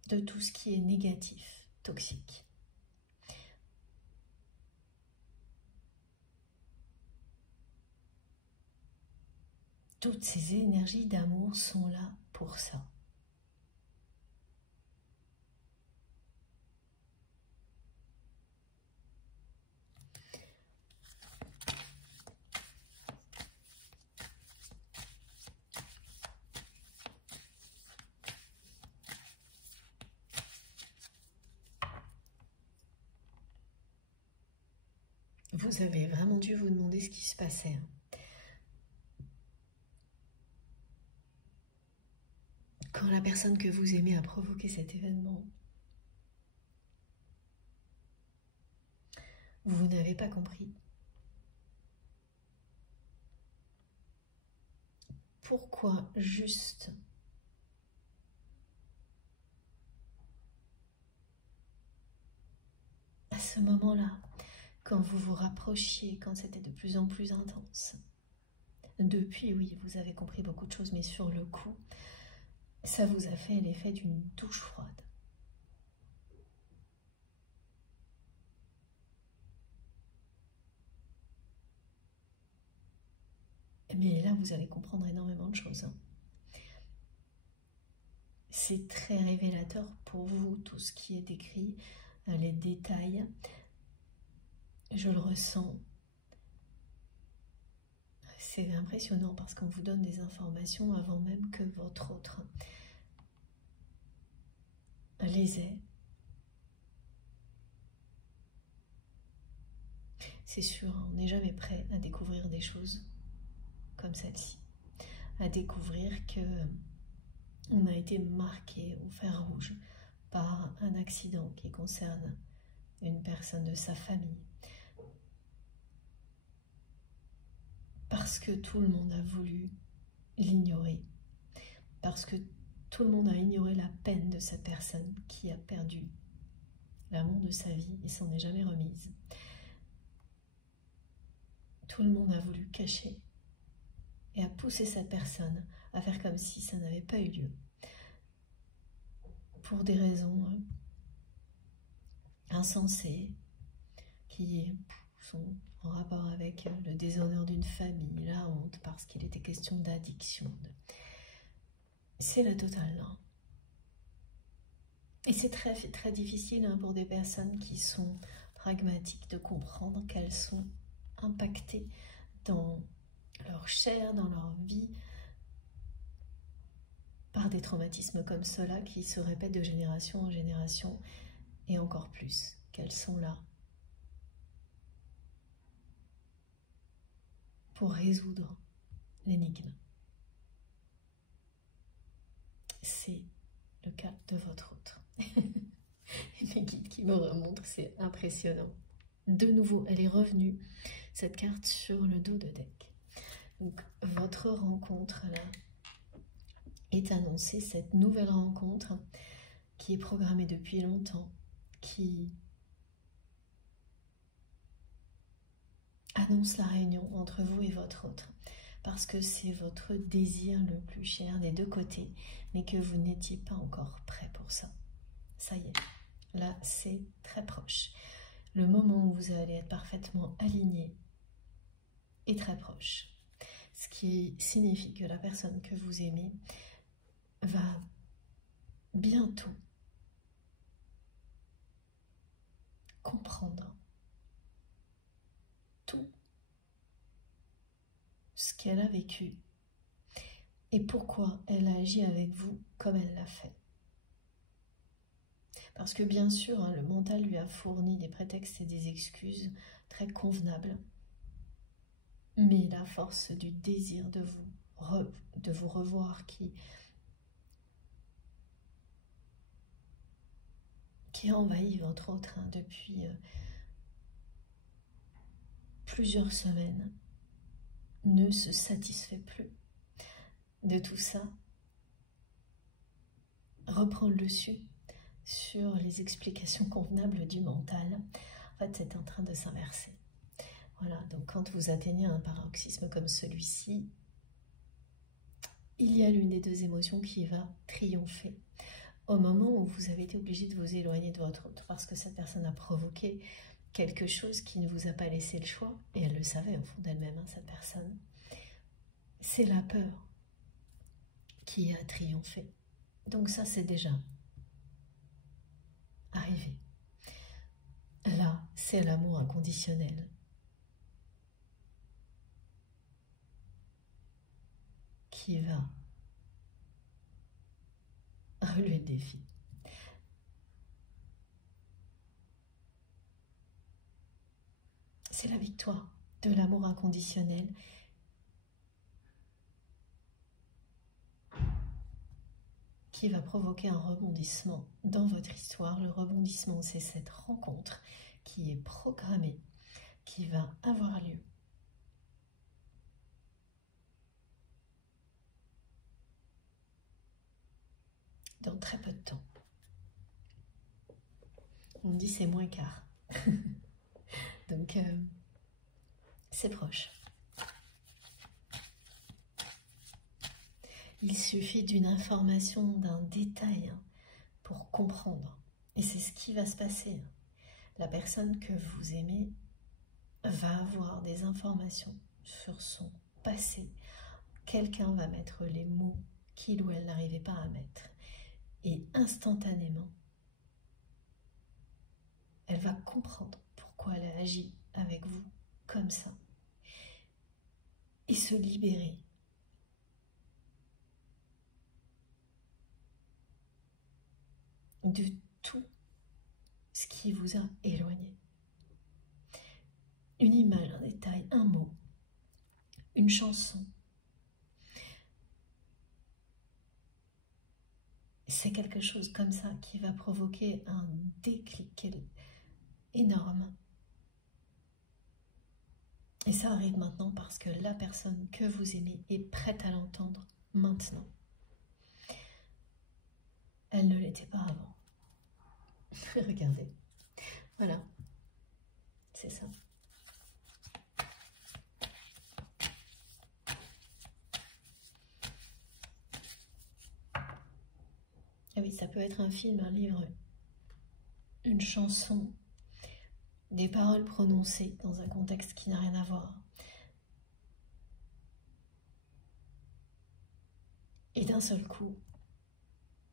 de tout ce qui est négatif, toxique. Toutes ces énergies d'amour sont là pour ça. Vous avez vraiment dû vous demander ce qui se passait. Quand la personne que vous aimez a provoqué cet événement, vous n'avez pas compris. Pourquoi juste à ce moment-là, quand vous vous rapprochiez, quand c'était de plus en plus intense. Depuis, oui, vous avez compris beaucoup de choses, mais sur le coup, ça vous a fait l'effet d'une douche froide. Mais là, vous allez comprendre énormément de choses. C'est très révélateur pour vous, tout ce qui est écrit, les détails. Je le ressens. C'est impressionnant parce qu'on vous donne des informations avant même que votre autre les ait. C'est sûr, on n'est jamais prêt à découvrir des choses comme celle-ci. À découvrir que on a été marqué au fer rouge par un accident qui concerne une personne de sa famille. Parce que tout le monde a voulu l'ignorer. Parce que tout le monde a ignoré la peine de cette personne qui a perdu l'amour de sa vie et s'en est jamais remise. Tout le monde a voulu cacher et a poussé cette personne à faire comme si ça n'avait pas eu lieu. Pour des raisons insensées qui sont en rapport avec le déshonneur d'une famille, la honte, parce qu'il était question d'addiction. C'est la totale, là. Et c'est très, très difficile pour des personnes qui sont pragmatiques de comprendre qu'elles sont impactées dans leur chair, dans leur vie, par des traumatismes comme ceux-là qui se répètent de génération en génération, et encore plus, qu'elles sont là pour résoudre l'énigme. C'est le cas de votre autre. Et mes guides qui me remontrent, c'est impressionnant. De nouveau, elle est revenue, cette carte, sur le dos de deck. Donc, votre rencontre là est annoncée, cette nouvelle rencontre qui est programmée depuis longtemps, qui annonce la réunion entre vous et votre autre, parce que c'est votre désir le plus cher des deux côtés, mais que vous n'étiez pas encore prêt pour ça. Ça y est, là c'est très proche. Le moment où vous allez être parfaitement aligné est très proche. Ce qui signifie que la personne que vous aimez va bientôt comprendre tout ce qu'elle a vécu et pourquoi elle a agi avec vous comme elle l'a fait. Parce que bien sûr, hein, le mental lui a fourni des prétextes et des excuses très convenables. Mais la force du désir de vous revoir qui envahit votre autre depuis plusieurs semaines ne se satisfait plus de tout ça, reprend le dessus sur les explications convenables du mental. En fait, c'est en train de s'inverser. Voilà, donc quand vous atteignez un paroxysme comme celui-ci, il y a l'une des deux émotions qui va triompher. Au moment où vous avez été obligé de vous éloigner de votre autre, parce que cette personne a provoqué quelque chose qui ne vous a pas laissé le choix, et elle le savait au fond d'elle-même, hein, cette personne, c'est la peur qui a triomphé. Donc ça, c'est déjà arrivé. Là, c'est l'amour inconditionnel. Qui va relever le défi. C'est la victoire de l'amour inconditionnel qui va provoquer un rebondissement dans votre histoire. Le rebondissement, c'est cette rencontre qui est programmée, qui va avoir lieu. Dans très peu de temps. On me dit c'est moins quart. Donc, c'est proche. Il suffit d'une information, d'un détail pour comprendre. Et c'est ce qui va se passer. La personne que vous aimez va avoir des informations sur son passé. Quelqu'un va mettre les mots qu'il ou elle n'arrivait pas à mettre. Et instantanément, elle va comprendre pourquoi elle a agi avec vous comme ça. Et se libérer. De tout ce qui vous a éloigné. Une image, un détail, un mot, une chanson. C'est quelque chose comme ça qui va provoquer un déclic énorme. Et ça arrive maintenant parce que la personne que vous aimez est prête à l'entendre maintenant. Elle ne l'était pas avant. Regardez. Voilà. C'est ça. Ah oui, ça peut être un film, un livre, une chanson, des paroles prononcées dans un contexte qui n'a rien à voir. Et d'un seul coup,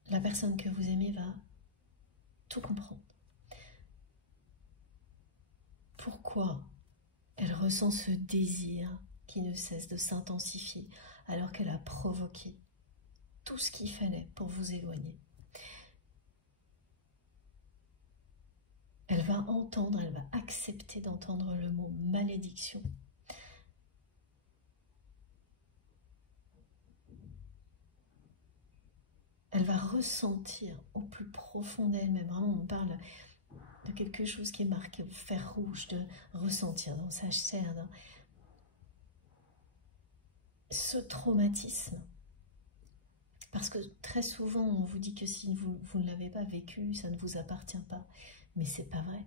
la personne que vous aimez va tout comprendre. Pourquoi elle ressent ce désir qui ne cesse de s'intensifier alors qu'elle a provoqué tout ce qu'il fallait pour vous éloigner. Elle va entendre, elle va accepter d'entendre le mot malédiction. Elle va ressentir au plus profond d'elle-même. Vraiment, on parle de quelque chose qui est marqué au fer rouge, de ressentir dans sa chair ce traumatisme. Parce que très souvent, on vous dit que si vous ne l'avez pas vécu, ça ne vous appartient pas. Mais c'est pas vrai.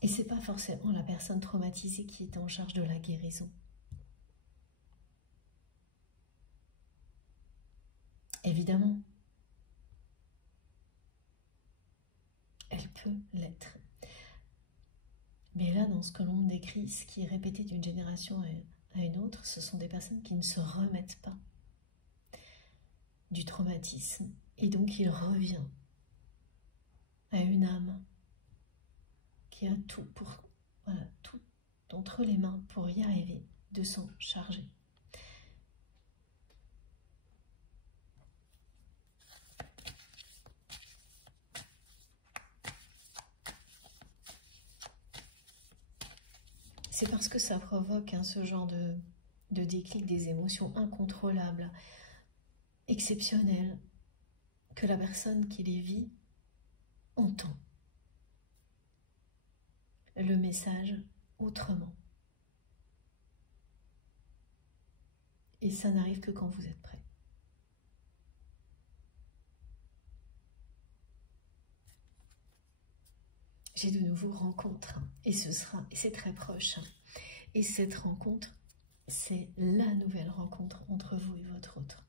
Et c'est pas forcément la personne traumatisée qui est en charge de la guérison. Évidemment, elle peut l'être. Mais là, dans ce que l'on décrit, ce qui est répété d'une génération à une autre, ce sont des personnes qui ne se remettent pas du traumatisme. Et donc, il revient à une âme qui a tout tout entre les mains pour y arriver, de s'en charger. C'est parce que ça provoque ce genre de déclic, des émotions incontrôlables, exceptionnelles, que la personne qui les vit entend le message autrement. Et ça n'arrive que quand vous êtes prêt. J'ai de nouveau rencontre, et c'est très proche. Et cette rencontre, c'est la nouvelle rencontre entre vous et votre autre.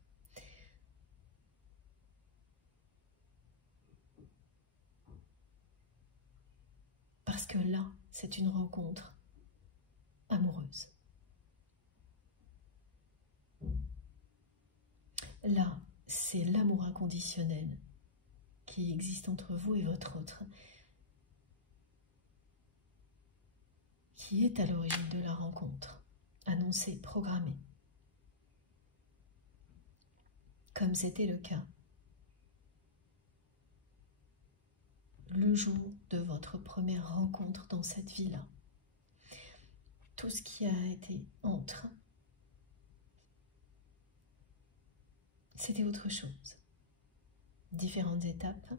Parce que là, c'est une rencontre amoureuse. Là, c'est l'amour inconditionnel qui existe entre vous et votre autre, qui est à l'origine de la rencontre, annoncée, programmée, comme c'était le cas le jour de votre première rencontre dans cette vie-là. Tout ce qui a été entre, c'était autre chose. Différentes étapes.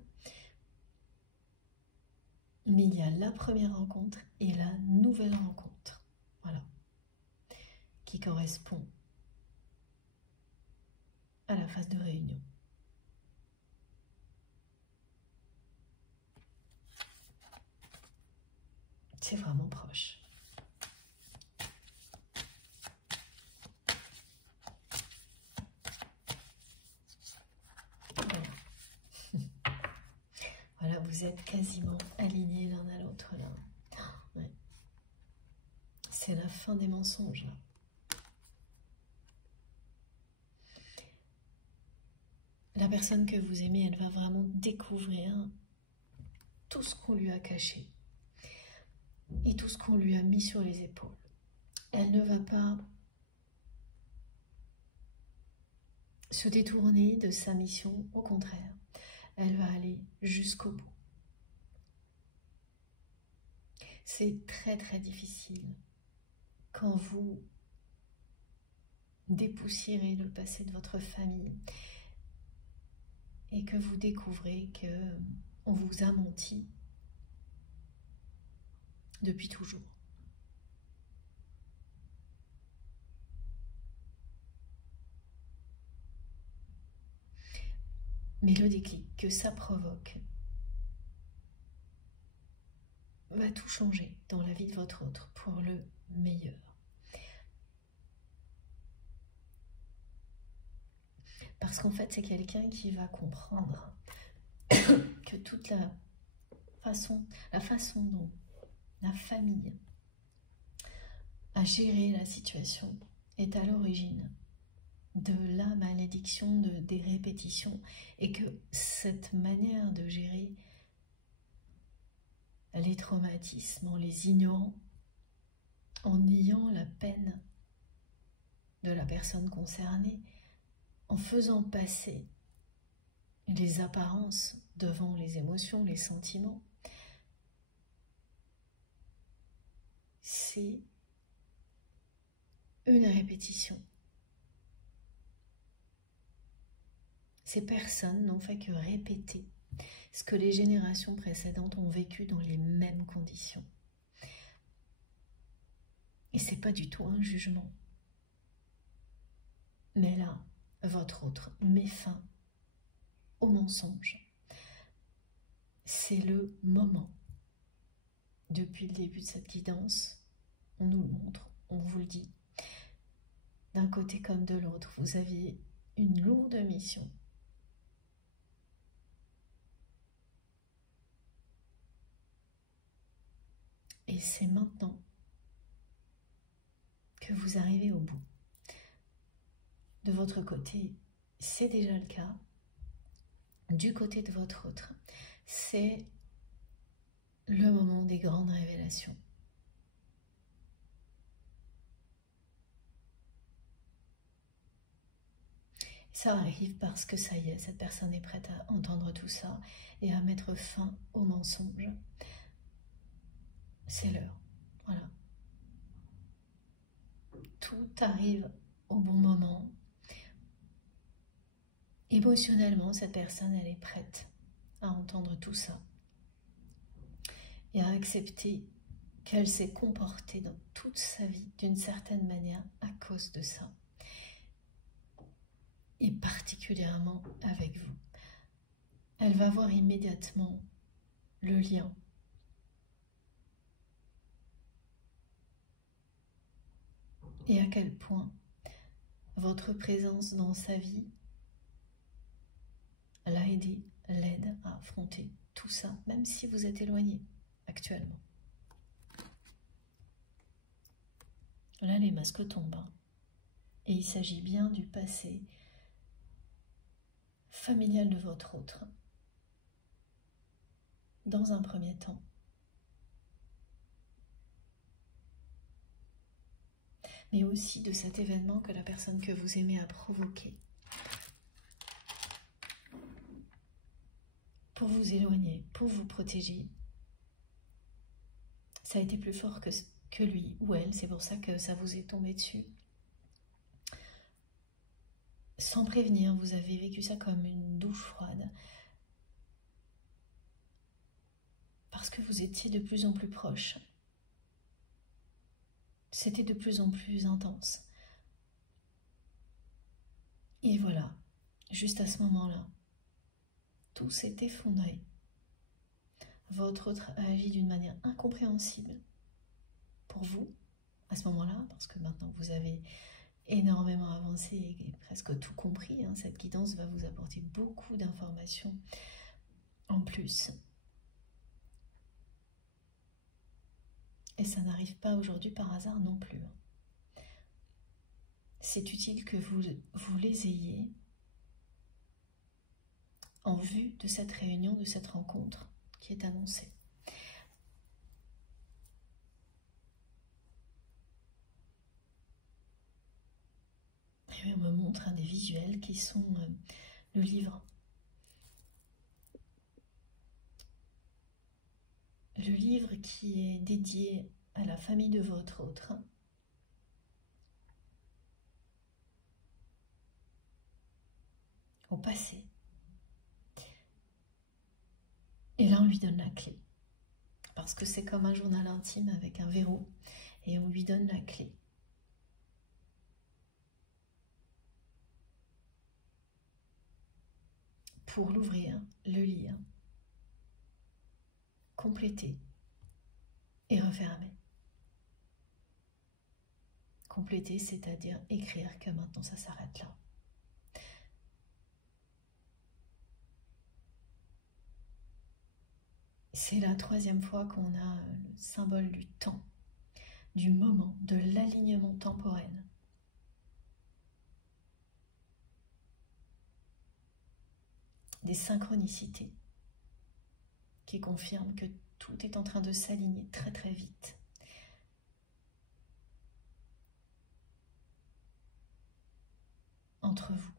Mais il y a la première rencontre et la nouvelle rencontre. Voilà. Qui correspond à la phase de réunion. C'est vraiment proche. Voilà. Voilà, vous êtes quasiment alignés l'un à l'autre là. Ouais. C'est la fin des mensonges là. La personne que vous aimez, elle va vraiment découvrir tout ce qu'on lui a caché et tout ce qu'on lui a mis sur les épaules. Elle ne va pas se détourner de sa mission, au contraire, elle va aller jusqu'au bout. C'est très très difficile quand vous dépoussiérez le passé de votre famille et que vous découvrez que on vous a menti depuis toujours. Mais le déclic que ça provoque va tout changer dans la vie de votre autre pour le meilleur. Parce qu'en fait, c'est quelqu'un qui va comprendre que toute la façon dont la famille a géré la situation est à l'origine de la malédiction, des répétitions, et que cette manière de gérer les traumatismes en les ignorant, en niant la peine de la personne concernée, en faisant passer les apparences devant les émotions, les sentiments, c'est une répétition. Ces personnes n'ont fait que répéter ce que les générations précédentes ont vécu dans les mêmes conditions. Et c'est pas du tout un jugement. Mais là, votre autre met fin au mensonge. C'est le moment. Depuis le début de cette guidance, on nous le montre, on vous le dit. D'un côté comme de l'autre, vous aviez une lourde mission. Et c'est maintenant que vous arrivez au bout. De votre côté, c'est déjà le cas. Du côté de votre autre, c'est le moment des grandes révélations. Ça arrive parce que ça y est, cette personne est prête à entendre tout ça et à mettre fin au mensonge. C'est l'heure, voilà. tout arrive au bon moment. Émotionnellement, cette personne, elle est prête à entendre tout ça et à accepter qu'elle s'est comportée dans toute sa vie d'une certaine manière à cause de ça. Et particulièrement avec vous. Elle va voir immédiatement le lien. Et à quel point votre présence dans sa vie l'a aidé, l'aide à affronter tout ça, même si vous êtes éloigné actuellement. Là, les masques tombent. Et il s'agit bien du passé familial de votre autre. Dans un premier temps. Mais aussi de cet événement que la personne que vous aimez a provoqué. Pour vous éloigner, pour vous protéger. Ça a été plus fort que lui ou elle, c'est pour ça que ça vous est tombé dessus. Sans prévenir, vous avez vécu ça comme une douche froide. Parce que vous étiez de plus en plus proche. C'était de plus en plus intense. Et voilà, juste à ce moment-là, tout s'est effondré. Votre autre a agi d'une manière incompréhensible pour vous, à ce moment-là, parce que maintenant vous avez énormément avancé et presque tout compris. Cette guidance va vous apporter beaucoup d'informations en plus. Et ça n'arrive pas aujourd'hui par hasard non plus. C'est utile que vous les ayez en vue de cette réunion, de cette rencontre qui est annoncée. Et on me montre des visuels qui sont le livre. Le livre qui est dédié à la famille de votre autre. Au passé. Et là, on lui donne la clé. Parce que c'est comme un journal intime avec un verrou. Et on lui donne la clé. Pour l'ouvrir, le lire, compléter et refermer. Compléter, c'est-à-dire écrire que maintenant ça s'arrête là. C'est la troisième fois qu'on a le symbole du temps, du moment, de l'alignement temporel. Des synchronicités qui confirment que tout est en train de s'aligner très très vite. Entre vous.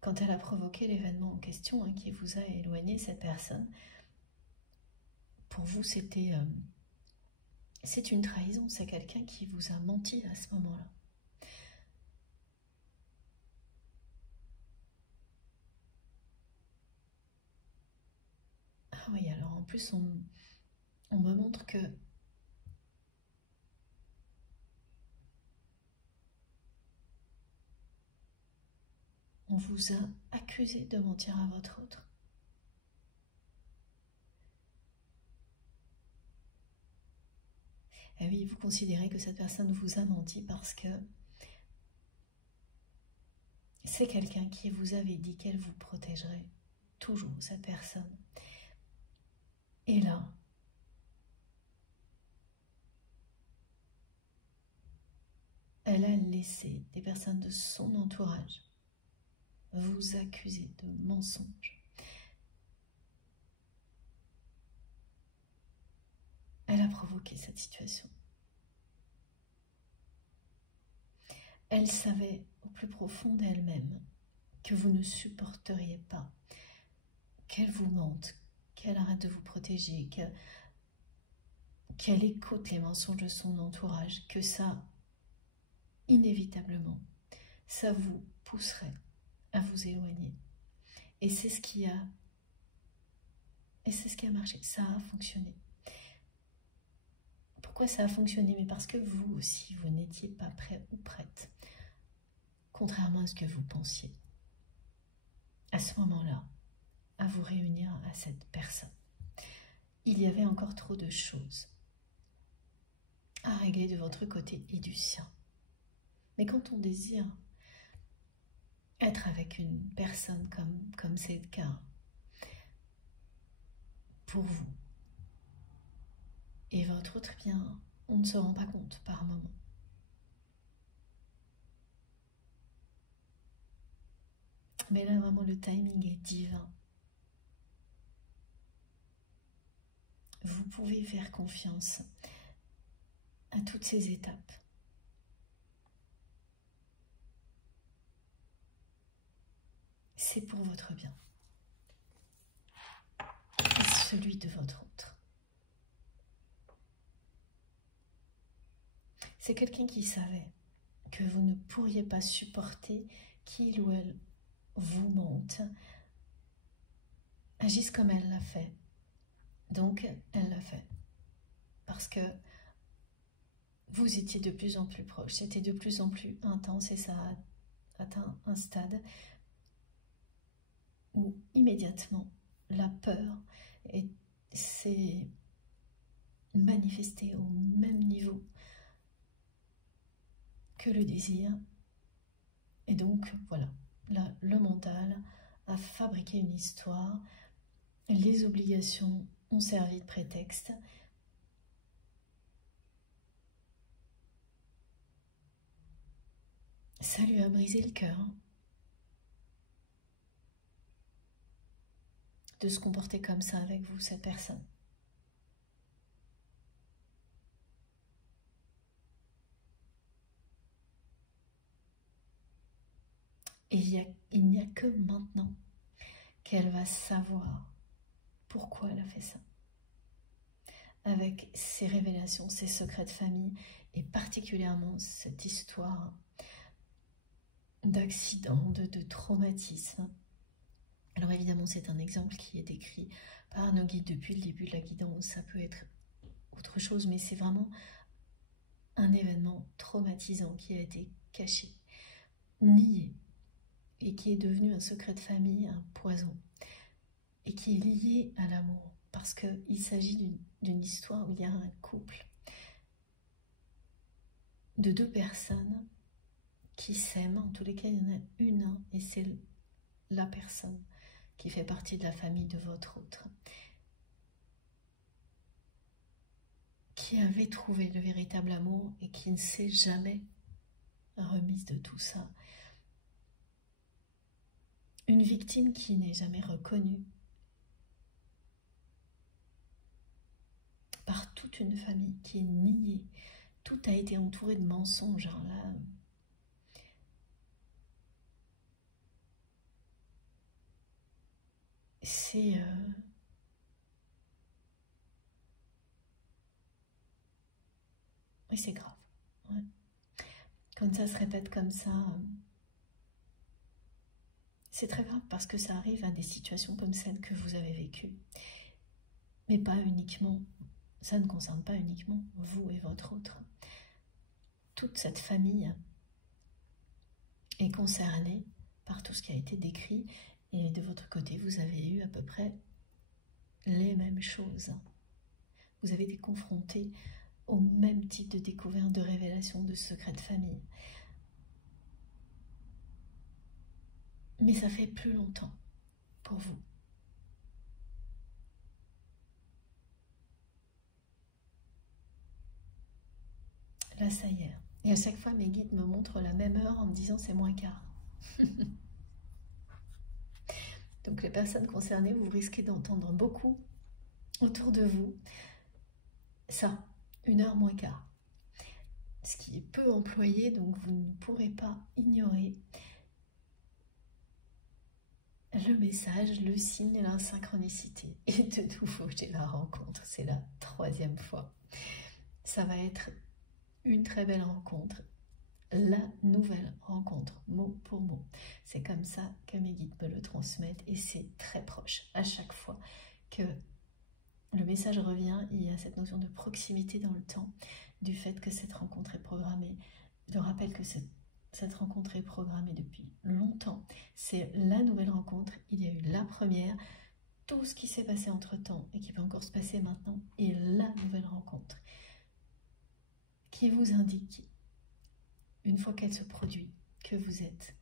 Quand elle a provoqué l'événement en question qui vous a éloigné, cette personne, pour vous c'était c'est une trahison, c'est quelqu'un qui vous a menti à ce moment-là. Ah oui, alors en plus on me montre que on vous a accusé de mentir à votre autre. Et oui, vous considérez que cette personne vous a menti parce que c'est quelqu'un qui vous avait dit qu'elle vous protégerait toujours, cette personne. Et là, elle a laissé des personnes de son entourage vous accuser de mensonges. Elle a provoqué cette situation. Elle savait au plus profond d'elle-même que vous ne supporteriez pas qu'elle vous mente, qu'elle arrête de vous protéger, qu'elle écoute les mensonges de son entourage, que ça, inévitablement, ça vous pousserait à vous éloigner. Et c'est ce qui a marché, ça a fonctionné. Pourquoi ça a fonctionné? Mais parce que vous aussi, vous n'étiez pas prêt ou prête, contrairement à ce que vous pensiez, à ce moment-là, à vous réunir à cette personne. Il y avait encore trop de choses à régler de votre côté et du sien. Mais quand on désire être avec une personne comme c'est le cas pour vous et votre autre, bien, on ne se rend pas compte par moment. Mais là, vraiment, le timing est divin. Vous pouvez faire confiance à toutes ces étapes. C'est pour votre bien. Et celui de votre autre. C'est quelqu'un qui savait que vous ne pourriez pas supporter qu'il ou elle vous mente, agisse comme elle l'a fait. Donc, elle l'a fait. Parce que vous étiez de plus en plus proche, c'était de plus en plus intense et ça a atteint un stade où immédiatement la peur s'est manifestée au même niveau que le désir. Et donc, voilà, là, le mental a fabriqué une histoire, les obligations ont servi de prétexte. Ça lui a brisé le cœur de se comporter comme ça avec vous, cette personne. Et il n'y a que maintenant qu'elle va savoir pourquoi elle a fait ça. Avec ses révélations, ses secrets de famille, et particulièrement cette histoire d'accident, de traumatisme. Alors évidemment, c'est un exemple qui est décrit par nos guides depuis le début de la guidance. Ça peut être autre chose, mais c'est vraiment un événement traumatisant qui a été caché, nié, et qui est devenu un secret de famille, un poison, et qui est lié à l'amour, parce qu'il s'agit d'une histoire où il y a un couple de deux personnes qui s'aiment. En tous les cas, il y en a une, et c'est la personne qui fait partie de la famille de votre autre, qui avait trouvé le véritable amour et qui ne s'est jamais remise de tout ça. Une victime qui n'est jamais reconnue par toute une famille, qui est niée. Tout a été entouré de mensonges. Hein, là. C'est... Oui, c'est grave. Ouais. Quand ça se répète comme ça, c'est très grave parce que ça arrive à des situations comme celles que vous avez vécues. Mais pas uniquement, ça ne concerne pas uniquement vous et votre autre. Toute cette famille est concernée par tout ce qui a été décrit, et de votre côté, vous avez eu à peu près les mêmes choses. Vous avez été confrontés au même type de découverte, de révélation, de secrets de famille. Mais ça fait plus longtemps pour vous. Là, ça y est. Et à chaque fois, mes guides me montrent la même heure en me disant c'est moins quart. Donc les personnes concernées, vous risquez d'entendre beaucoup autour de vous ça, 1h moins quart. Ce qui est peu employé, donc vous ne pourrez pas ignorer le message, le signe et la synchronicité. Et de nouveau, j'ai la rencontre. C'est la 3e fois. Ça va être une très belle rencontre. La nouvelle rencontre, mot pour mot. C'est comme ça que mes guides me le transmettent et c'est très proche. À chaque fois que le message revient, il y a cette notion de proximité dans le temps, du fait que cette rencontre est programmée. Le rappel que cette rencontre est programmée depuis longtemps. C'est la nouvelle rencontre. Il y a eu la première, tout ce qui s'est passé entre-temps et qui peut encore se passer maintenant, et la nouvelle rencontre qui vous indique, une fois qu'elle se produit, que vous êtes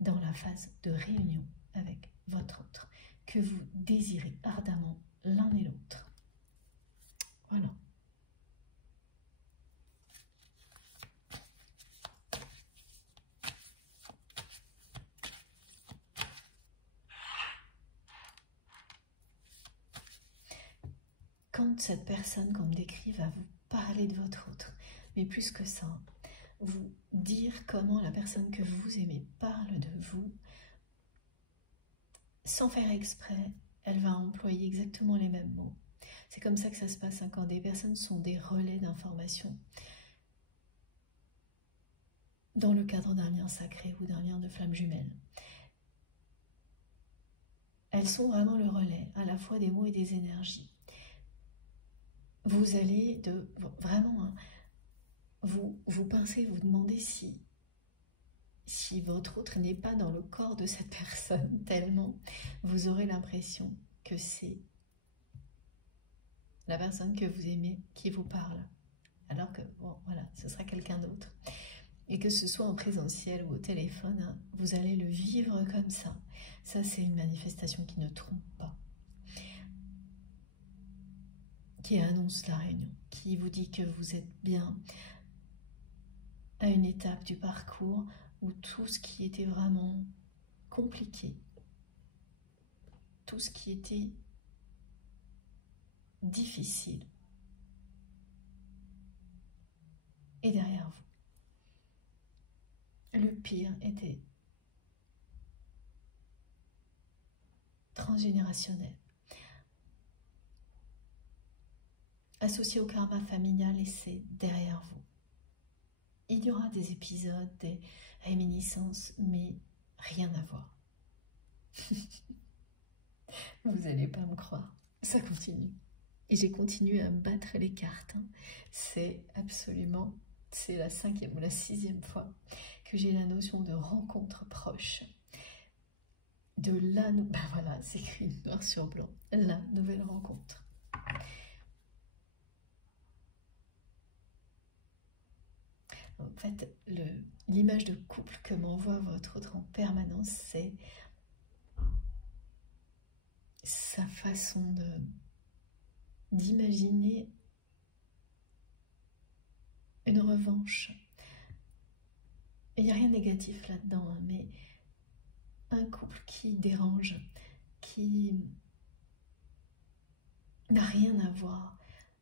dans la phase de réunion avec votre autre, que vous désirez ardemment l'un et l'autre. Voilà. Quand cette personne qu'on me décrit va vous parler de votre autre, mais plus que ça, vous dire comment la personne que vous aimez parle de vous, sans faire exprès, elle va employer exactement les mêmes mots. C'est comme ça que ça se passe hein, quand des personnes sont des relais d'information dans le cadre d'un lien sacré ou d'un lien de flamme jumelle. Elles sont vraiment le relais, à la fois des mots et des énergies. Vous allez vraiment, hein, vous pincez, vous demandez si votre autre n'est pas dans le corps de cette personne, tellement vous aurez l'impression que c'est la personne que vous aimez qui vous parle, alors que, bon, voilà, ce sera quelqu'un d'autre. Et que ce soit en présentiel ou au téléphone, hein, vous allez le vivre comme ça. Ça, c'est une manifestation qui ne trompe pas, qui annonce la réunion, qui vous dit que vous êtes bien à une étape du parcours où tout ce qui était vraiment compliqué, tout ce qui était difficile est derrière vous. Le pire était transgénérationnel, associé au karma familial, et c'est derrière vous. Il y aura des épisodes, des réminiscences, mais rien à voir. Vous n'allez pas me croire, ça continue. Et j'ai continué à battre les cartes. Hein. C'est absolument, c'est la 5e ou la 6e fois que j'ai la notion de rencontre proche. De la, ben voilà, c'est écrit noir sur blanc, la nouvelle rencontre. En fait, l'image de couple que m'envoie votre autre en permanence, c'est sa façon d'imaginer une revanche. Il n'y a rien de négatif là-dedans, hein, mais un couple qui dérange, qui n'a rien à voir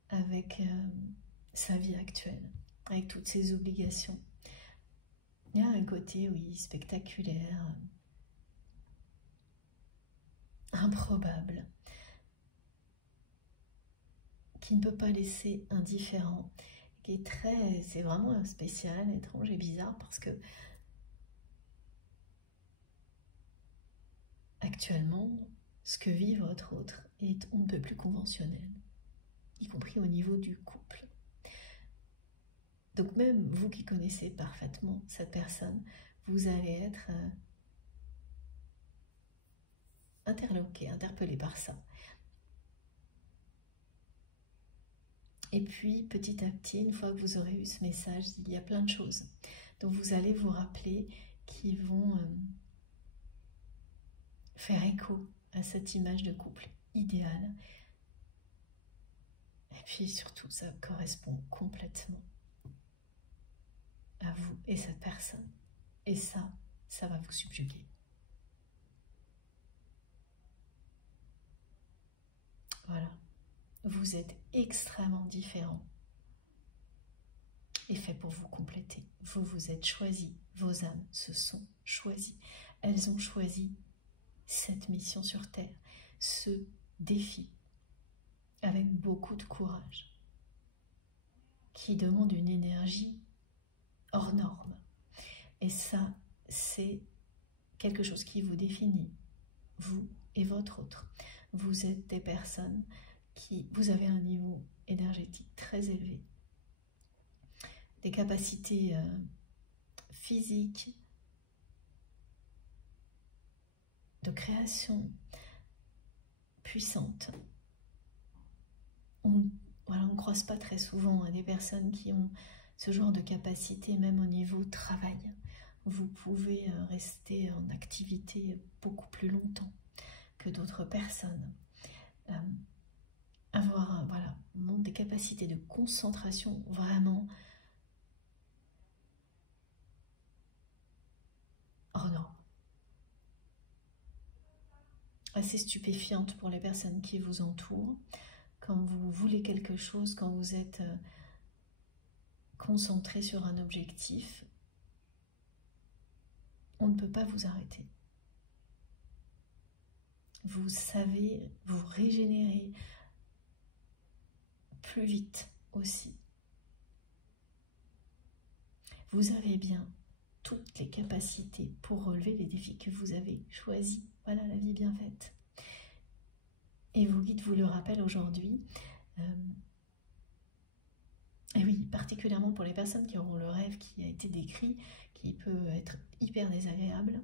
avec sa vie actuelle, avec toutes ses obligations. Il y a un côté, oui, spectaculaire, improbable, qui ne peut pas laisser indifférent, qui est c'est vraiment spécial, étrange et bizarre, parce que actuellement, ce que vit votre autre est on ne peut plus conventionnel, y compris au niveau du couple. Donc même vous qui connaissez parfaitement cette personne, vous allez être interloqué, interpellé par ça. Et puis petit à petit, une fois que vous aurez eu ce message, il y a plein de choses dont vous allez vous rappeler qui vont faire écho à cette image de couple idéale. Et puis surtout, ça correspond complètement à vous et cette personne. Et ça va vous subjuguer. Voilà. Vous êtes extrêmement différents et fait pour vous compléter. Vous vous êtes choisis. Vos âmes se sont choisies. Elles ont choisi cette mission sur Terre, ce défi, avec beaucoup de courage, qui demande une énergie hors norme. Et ça, c'est quelque chose qui vous définit, vous et votre autre. Vous êtes des personnes qui, vous avez un niveau énergétique très élevé, des capacités physiques, de création puissante. Voilà, on ne croise pas très souvent des personnes qui ont ce genre de capacité, même au niveau travail. Vous pouvez rester en activité beaucoup plus longtemps que d'autres personnes. Avoir voilà, des capacités de concentration vraiment hors norme. Assez stupéfiante pour les personnes qui vous entourent. Quand vous voulez quelque chose, quand vous êtes concentré sur un objectif, on ne peut pas vous arrêter. Vous savez vous régénérer plus vite aussi. Vous avez bien toutes les capacités pour relever les défis que vous avez choisis. Voilà la vie bien faite. Et vos guides vous le rappellent aujourd'hui. Et oui, particulièrement pour les personnes qui auront le rêve qui a été décrit, qui peut être hyper désagréable.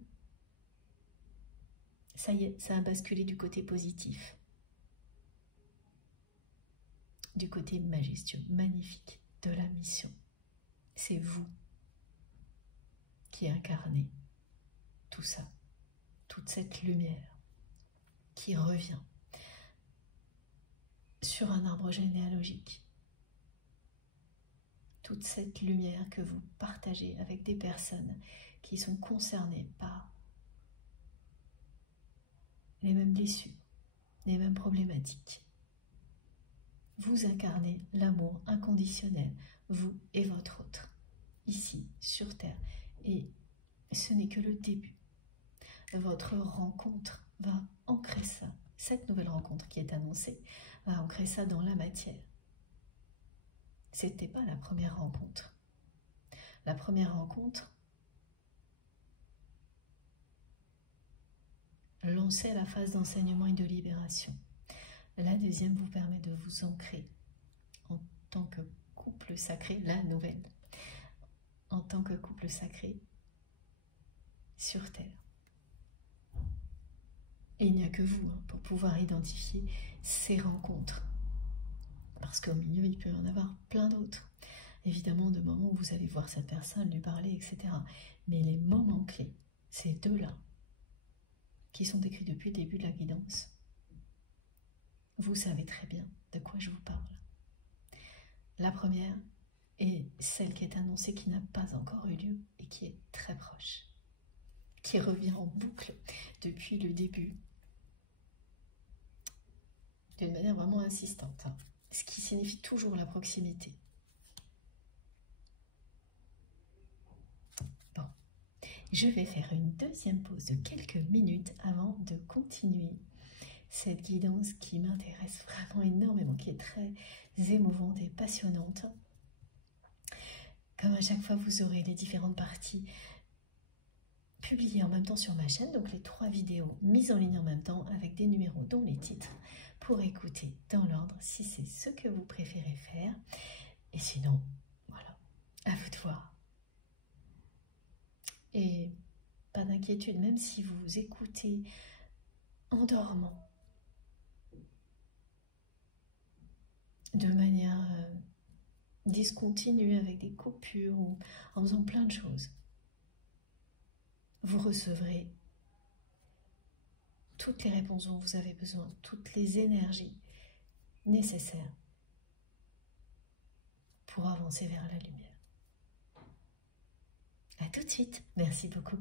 Ça y est, ça a basculé du côté positif. Du côté majestueux, magnifique de la mission. C'est vous qui incarnez tout ça, toute cette lumière qui revient sur un arbre généalogique. Toute cette lumière que vous partagez avec des personnes qui sont concernées par les mêmes blessures, les mêmes problématiques. Vous incarnez l'amour inconditionnel, vous et votre autre, ici, sur Terre. Et ce n'est que le début. Votre rencontre va ancrer ça, cette nouvelle rencontre qui est annoncée, va ancrer ça dans la matière. C'était pas la première rencontre. La première rencontre lançait la phase d'enseignement et de libération. La deuxième vous permet de vous ancrer en tant que couple sacré, la nouvelle, en tant que couple sacré sur Terre. Et il n'y a que vous pour pouvoir identifier ces rencontres. Parce qu'au milieu, il peut y en avoir plein d'autres. Évidemment, de moments où vous allez voir cette personne, lui parler, etc. Mais les moments clés, ces deux-là, qui sont décrits depuis le début de la guidance, vous savez très bien de quoi je vous parle. La première est celle qui est annoncée, qui n'a pas encore eu lieu et qui est très proche, qui revient en boucle depuis le début, d'une manière vraiment insistante, ce qui signifie toujours la proximité. Bon, je vais faire une deuxième pause de quelques minutes avant de continuer cette guidance qui m'intéresse vraiment énormément, qui est très émouvante et passionnante. Comme à chaque fois, vous aurez les différentes parties publiées en même temps sur ma chaîne, donc les 3 vidéos mises en ligne en même temps avec des numéros dont les titres pour écouter dans l'ordre si c'est ce que vous préférez faire. Et sinon, voilà, à vous de voir. Et pas d'inquiétude, même si vous écoutez en dormant, de manière discontinue, avec des coupures ou en faisant plein de choses, vous recevrez toutes les réponses dont vous avez besoin, toutes les énergies nécessaires pour avancer vers la lumière. À tout de suite, merci beaucoup.